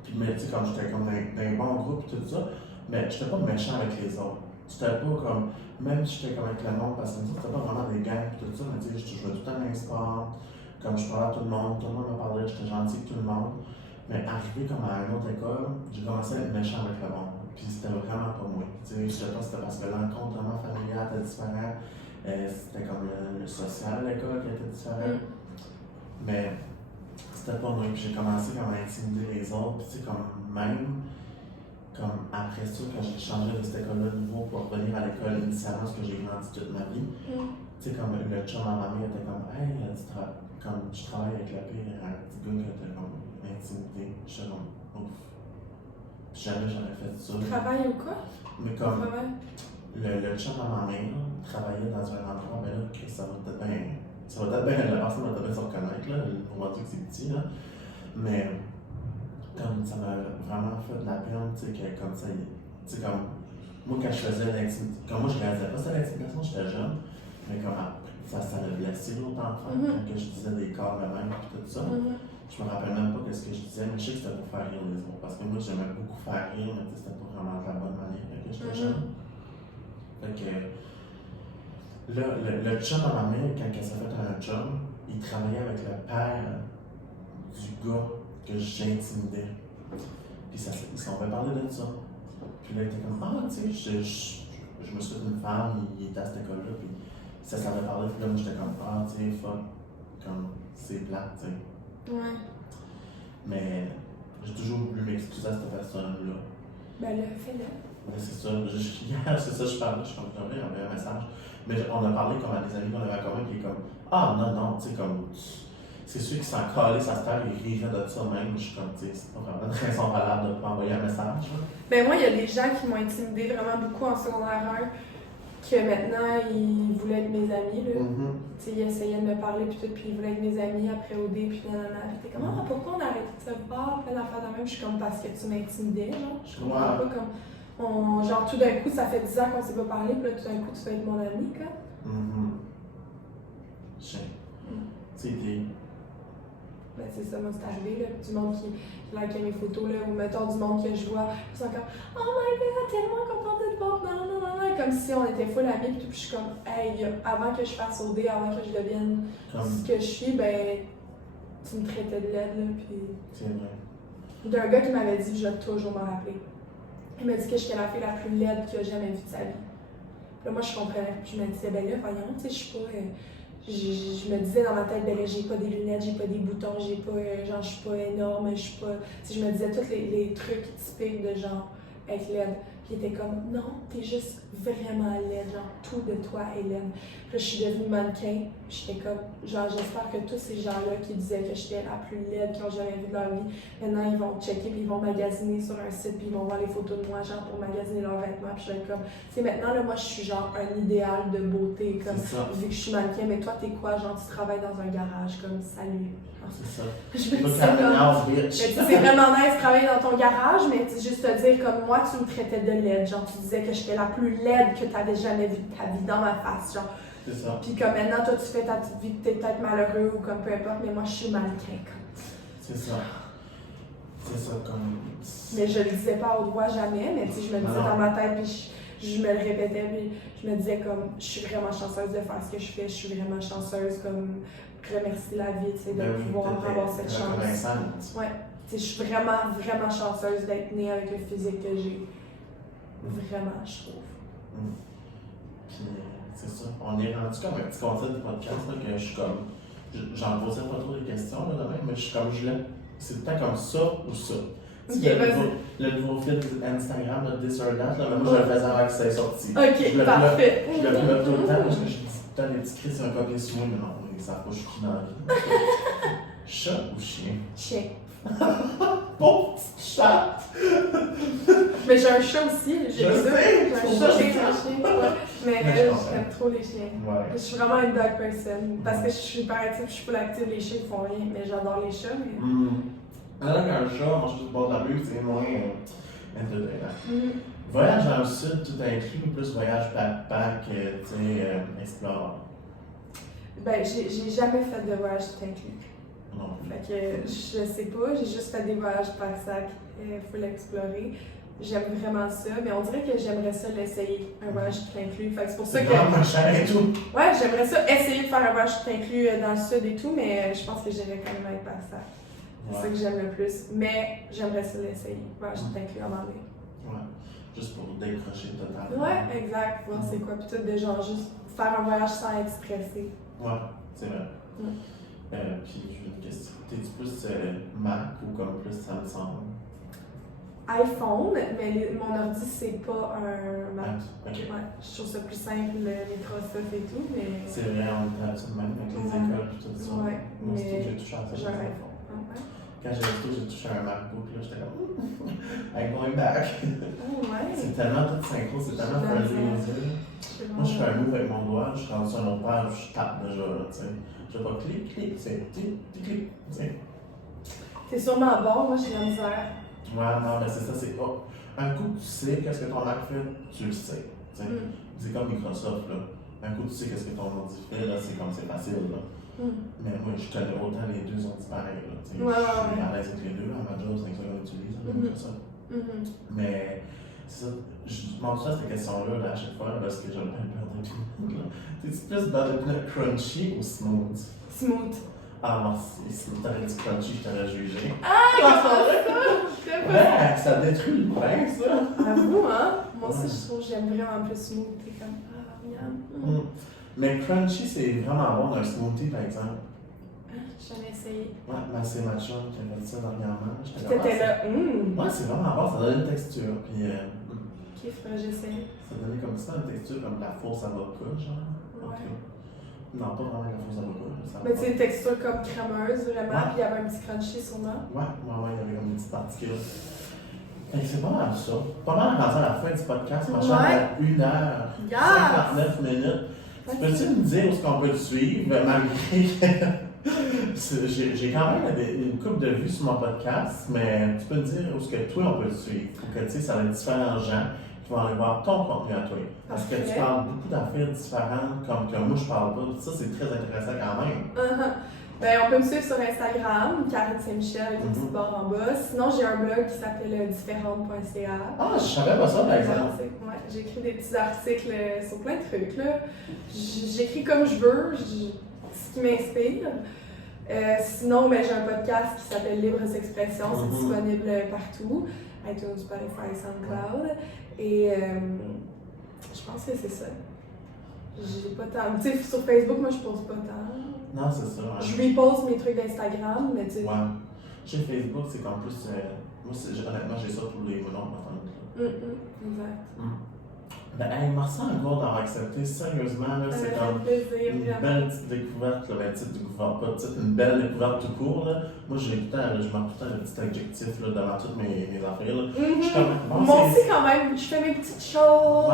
Puis, mais tu sais, comme j'étais comme dans un bon groupe et tout ça, mais j'étais pas méchant avec les autres. C'était pas comme, même si j'étais comme avec le monde, parce que c'était pas vraiment des gangs et tout ça, mais tu sais, je jouais tout le temps dans les sports, comme je parlais à tout le monde me parlait, j'étais gentil avec tout le monde. Mais arrivé comme à une autre école, j'ai commencé à être méchant avec le monde. Puis c'était vraiment pas moi. Tu sais, je sais pas si c'était parce que l'encadrement familial était différent, c'était comme le social à l'école qui était différent. Mais c'était pas moi. Puis j'ai commencé comme à intimider les autres, puis tu sais, comme même. Comme après ça, quand j'ai changé de cette école-là de nouveau pour revenir à l'école initialement, parce que j'ai grandi toute ma vie, tu sais, comme le chum à ma mère était comme, hey, comme je travaille avec la pire, un petit gars qui était comme intimidé. J'étais comme, ouf. Puis jamais j'aurais fait ça. Travail ou quoi? Mais comme le chum à ma mère travaillait dans un endroit, ben là, ça va peut-être bien, la personne va peut-être bien se reconnaître, là, on va dire que c'est petit, là. Mais. Comme ça m'a vraiment fait de la peine, tu sais, que comme ça, tu sais, comme, moi quand je faisais l'intimidation, comme moi je réalisais pas ça l'intimidation, j'étais jeune, mais comme ça me blessait l'autre enfant, quand je disais des corps de même et tout ça, je me rappelle même pas ce que je disais, mais je sais que c'était pour faire rire les autres, parce que moi j'aimais beaucoup faire rire, mais c'était pas vraiment de la bonne manière que j'étais jeune. Fait que, là, le chum à ma mère, quand elle s'est fait un chum, il travaillait avec le père du gars que j'intimidais. Puis ils s'en fait parler de ça. Puis là, il était comme, ah, tu sais, je me suis fait une femme, il était à cette école-là, puis ça s'avait parlé, puis là, moi, j'étais comme, ah, tu sais, fuck, comme, c'est plat, tu sais. Ouais. Mais j'ai toujours voulu m'excuser à cette personne-là. Ben là, fais-le. Ouais, c'est ça, hier, c'est ça, je parlais, je suis comme, il envoyé un message. Mais on a parlé comme à des amis qu'on avait commun, qui est comme, ah, non, tu sais, comme, c'est sûr qu'ils s'en calaient, ça se fait, ils riraient de ça même. Je suis comme, tu sais, c'est pas vraiment une raison valable de pas envoyer un message. Là. Ben moi, il y a des gens qui m'ont intimidée vraiment beaucoup en secondaire 1, que maintenant, ils voulaient être mes amis, là. Tu sais, ils essayaient de me parler, puis tout, puis ils voulaient être mes amis après OD, puis nanana. Puis t'es comme, ah, pourquoi on a arrêté de se voir, plein d'affaires de même. Je suis comme, parce que tu m'intimidais, genre. Je comprends pas comme, genre, tout d'un coup, ça fait 10 ans qu'on s'est pas parlé, puis là, tout d'un coup, tu vas être mon ami, quoi. Tu sais, Ben, c'est ça, moi, c'est arrivé, là, du monde qui likait mes photos, là, ou mettons du monde que je vois, ils sont comme « Oh my god, tellement contente de te voir, non, comme si on était full amis, puis je suis comme « Hey, avant que je fasse OD, avant que je devienne ce que je suis, ben, tu me traitais de laide, là, puis... » C'est vrai. D'un gars qui m'avait dit, je vais toujours m'en rappeler. Il m'a dit que j'étais la fille la plus laide qu'il a jamais vue de sa vie. Puis là, moi, je comprenais, puis je me disais « Ben là, voyons, tu sais, je suis pas... Je me disais dans ma tête, ben là, j'ai pas des lunettes, j'ai pas des boutons, j'ai pas, genre, je suis pas énorme, je suis pas... Je me disais tous les trucs typiques de genre être laide. Puis il était comme, non, t'es juste vraiment laide, genre, tout de toi est laide. Puis là, je suis devenue mannequin, j'étais comme, genre, j'espère que tous ces gens-là qui disaient que j'étais la plus laide qu'ils ont jamais vu de leur vie, maintenant ils vont checker, puis ils vont magasiner sur un site, puis ils vont voir les photos de moi, genre, pour magasiner leurs vêtements. Puis je suis comme, tu sais, maintenant, là, moi, je suis genre un idéal de beauté, comme, vu que je suis mannequin, mais toi, t'es quoi, genre, tu travailles dans un garage, comme, salut. C'est ça. Je me disais comme, c'est vraiment nice de travailler dans ton garage, mais juste te dire comme moi, tu me traitais de laide. Genre, tu disais que j'étais la plus laide que tu avais jamais vue de ta vie dans ma face. Genre. C'est ça. Puis comme maintenant, toi, tu fais ta petite vie, t'es peut-être malheureux ou comme peu importe, mais moi, je suis mannequin. C'est ça. C'est ça, comme. Mais je le disais pas à haute voix jamais, mais tu sais, je me disais dans ma tête, puis je me le répétais, puis je me disais comme, je suis vraiment chanceuse de faire ce que je fais, je suis vraiment chanceuse, comme. Remercier la vie, tu sais, de pouvoir avoir cette chance. Ouais. Tu sais, je suis vraiment, vraiment chanceuse d'être née avec le physique que j'ai. Vraiment, je trouve. Puis, c'est ça. On est rendu comme un petit concept de podcast, là, que je suis comme. J'en posais pas trop de questions, là, de même, mais je suis comme, c'est tout le temps comme ça ou ça. Okay, le nouveau fil Instagram de This or That, là, moi, je le faisais avant que ça ait sorti. Ok, parfait. Je le plug tout le temps, parce que je dis tout le temps des petits cris sur un copier sur moi, mais non. Ils savent pas je suis qui dans la vie. Chat ou chien? Chien. Bon petit chat! Mais j'ai un chat aussi. J'ai un chat et un chien. Ouais. Mais j'aime trop les chiens. Ouais. Je suis vraiment une dog person. Parce que je suis hyper active, je suis full active. Les chiens font rien, mais j'adore les chats. Mais... Alors qu'un chat, mange juste bord de la rue, c'est moins entertainant. Voyage dans le sud, tout inclus, ou plus voyage backpack, tu sais, explore? Ben, j'ai jamais fait de voyage tout inclus. Non. Fait que je sais pas, j'ai juste fait des voyages par sac, full explorer. J'aime vraiment ça, mais on dirait que j'aimerais ça l'essayer, un voyage tout inclus. Fait que c'est pour ça que. Vraiment cher et tout. Ouais, j'aimerais ça essayer de faire un voyage tout inclus dans le sud et tout, mais je pense que j'irais quand même avec par sac. C'est ça que j'aime le plus. Mais j'aimerais ça l'essayer, voyage tout inclus en anglais. Ouais, juste pour décrocher totalement. Ouais, exact. Voir c'est quoi, puis tout de genre juste faire un voyage sans être stressé. Ouais, c'est vrai. Puis j'ai une question. T'es-tu plus Mac ou comme plus Samsung? iPhone, mais mon ordi c'est pas un Mac. Ok. Ouais, je trouve ça plus simple, Microsoft et tout, mais. C'est vrai, on est là-dessus même avec les écoles et tout ça. Ouais, moi aussi, mais j'ai touché à ça. j'ai un iPhone. Ouais. Quand j'ai touché à un MacBook, là, j'étais comme I'm going back. Ouais. C'est tellement tout synchro, c'est tellement friendly les yeux. Moi, je fais un move avec mon doigt, je suis rendu sur un autre page, je tape déjà, là, tu sais. Je vais pas clic, c'est clic, tu sais. C'est sûrement bon, moi j'ai la misère. Ouais, non, mais c'est ça, c'est pas. Un coup, tu sais qu'est-ce que ton Mac fait, tu le sais. C'est comme Microsoft, là. Un coup, tu sais qu'est-ce que ton ordi fait, là, c'est comme c'est facile, là. Mais moi, je connais autant les deux ordi pareils, là. Je suis à l'aise avec les deux, à ma job, c'est ça qu'on utilise, Microsoft. Mais, c'est ça, je demande ça cette question-là, là, à chaque fois, parce que j'aime pas perdre de tout. T'es-tu plus dans le crunchy ou smooth? Smooth. Ah, merci. Si t'aurais dit crunchy, je t'aurais jugé. Ah, comment ça? Ben, ça détruit le pain, ça. Avoue, hein? Moi aussi, je trouve que j'aime vraiment plus smooth. T'es comme, miam. Mais crunchy, c'est vraiment bon dans un smoothie, par exemple. J'ai jamais essayé. Ouais, mais c'est ma chum qui a fait ça dernièrement. T'étais là, Ouais, c'est vraiment bon, ça donne une texture. Puis, Ok, faudrait que j'essaye. ça donnait comme ça une texture comme de la fausse avocat, genre. Ouais. Non, pas vraiment de la fausse avocat. Mais tu sais, une texture comme crémeuse, vraiment, Ouais. puis il y avait un petit crunchy sûrement. Ouais, il y avait comme une petite particule. Fait que c'est pas mal ça. Pas mal rendu à la fin du podcast. Franchement, à 1h59 minutes. Tu peux-tu me dire où est-ce qu'on peut te suivre, malgré que j'ai quand même une couple de vues sur mon podcast, mais tu peux me dire où est-ce que toi on peut te suivre pour que tu sais, ça va être différents gens qui vont aller voir ton contenu à toi. Parce que tu parles beaucoup d'affaires différentes, comme que moi je parle pas. Ça, c'est très intéressant quand même. Ben, on peut me suivre sur Instagram, Karine Saint-Michel avec une petite barre en bas. Sinon, j'ai un blog qui s'appelle différentes.ca. Ah, je savais pas ça, par exemple. Ouais, j'écris des petits articles sur plein de trucs. Là. J'écris comme je veux, ce qui m'inspire. Sinon, ben, j'ai un podcast qui s'appelle Libres Expressions, c'est disponible partout, iTunes, Spotify, SoundCloud. Et je pense que c'est ça. J'ai pas tant. Tu sais, sur Facebook, moi, je pose pas tant. Non, c'est ça. Ouais. Je repose mes trucs d'Instagram, mais tu sais. Ouais. Chez Facebook, c'est qu'en plus, moi, honnêtement, j'ai ça tous les mois, Exact. Ben, hey, merci encore d'avoir accepté. Sérieusement, là, c'est comme une belle petite découverte. Là, ben, petite découverte, pas petite, une belle découverte tout court. Là. Moi, je marque tout le temps le petit adjectif là, devant toutes mes affaires. Là. Moi aussi, quand même, je fais mes petites choses.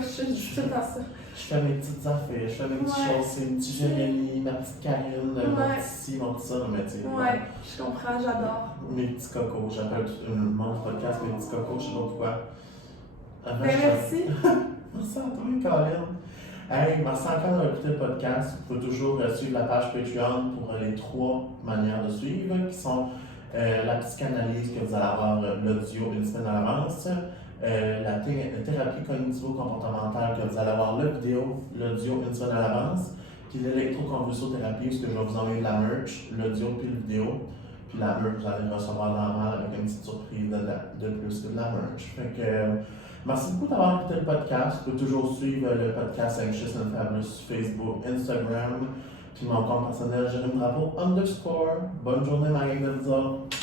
Je suis tout dans ça. Je fais mes petites affaires, je fais mes petites choses. C'est une petite Jérémy, ma petite Karine, mon petit ci, mon petit ça. Mais, ouais, je comprends, j'adore. Mes petits cocos. J'appelle mon podcast mes petits cocos, je sais pas pourquoi. Merci. Merci à toi, Colin. Hey, merci encore d'écouter le podcast. Vous pouvez toujours suivre la page Patreon pour les 3 manières de suivre, qui sont la psychanalyse, que vous allez avoir l'audio une semaine à l'avance, la thérapie cognitivo-comportementale, que vous allez avoir la vidéo, l'audio une semaine à l'avance, puis l'électroconvulsothérapie, où je vais vous envoyer de la merch, l'audio puis le vidéo. Puis la merch, vous allez recevoir dans le mal avec une petite surprise de plus que de la merch. Fait que, merci beaucoup d'avoir écouté le podcast. Vous pouvez toujours suivre le podcast Anxious and Fabulous sur Facebook, Instagram, puis mon compte personnel, Jérémy Drapeau _. Bonne journée, ma gang de vous autres.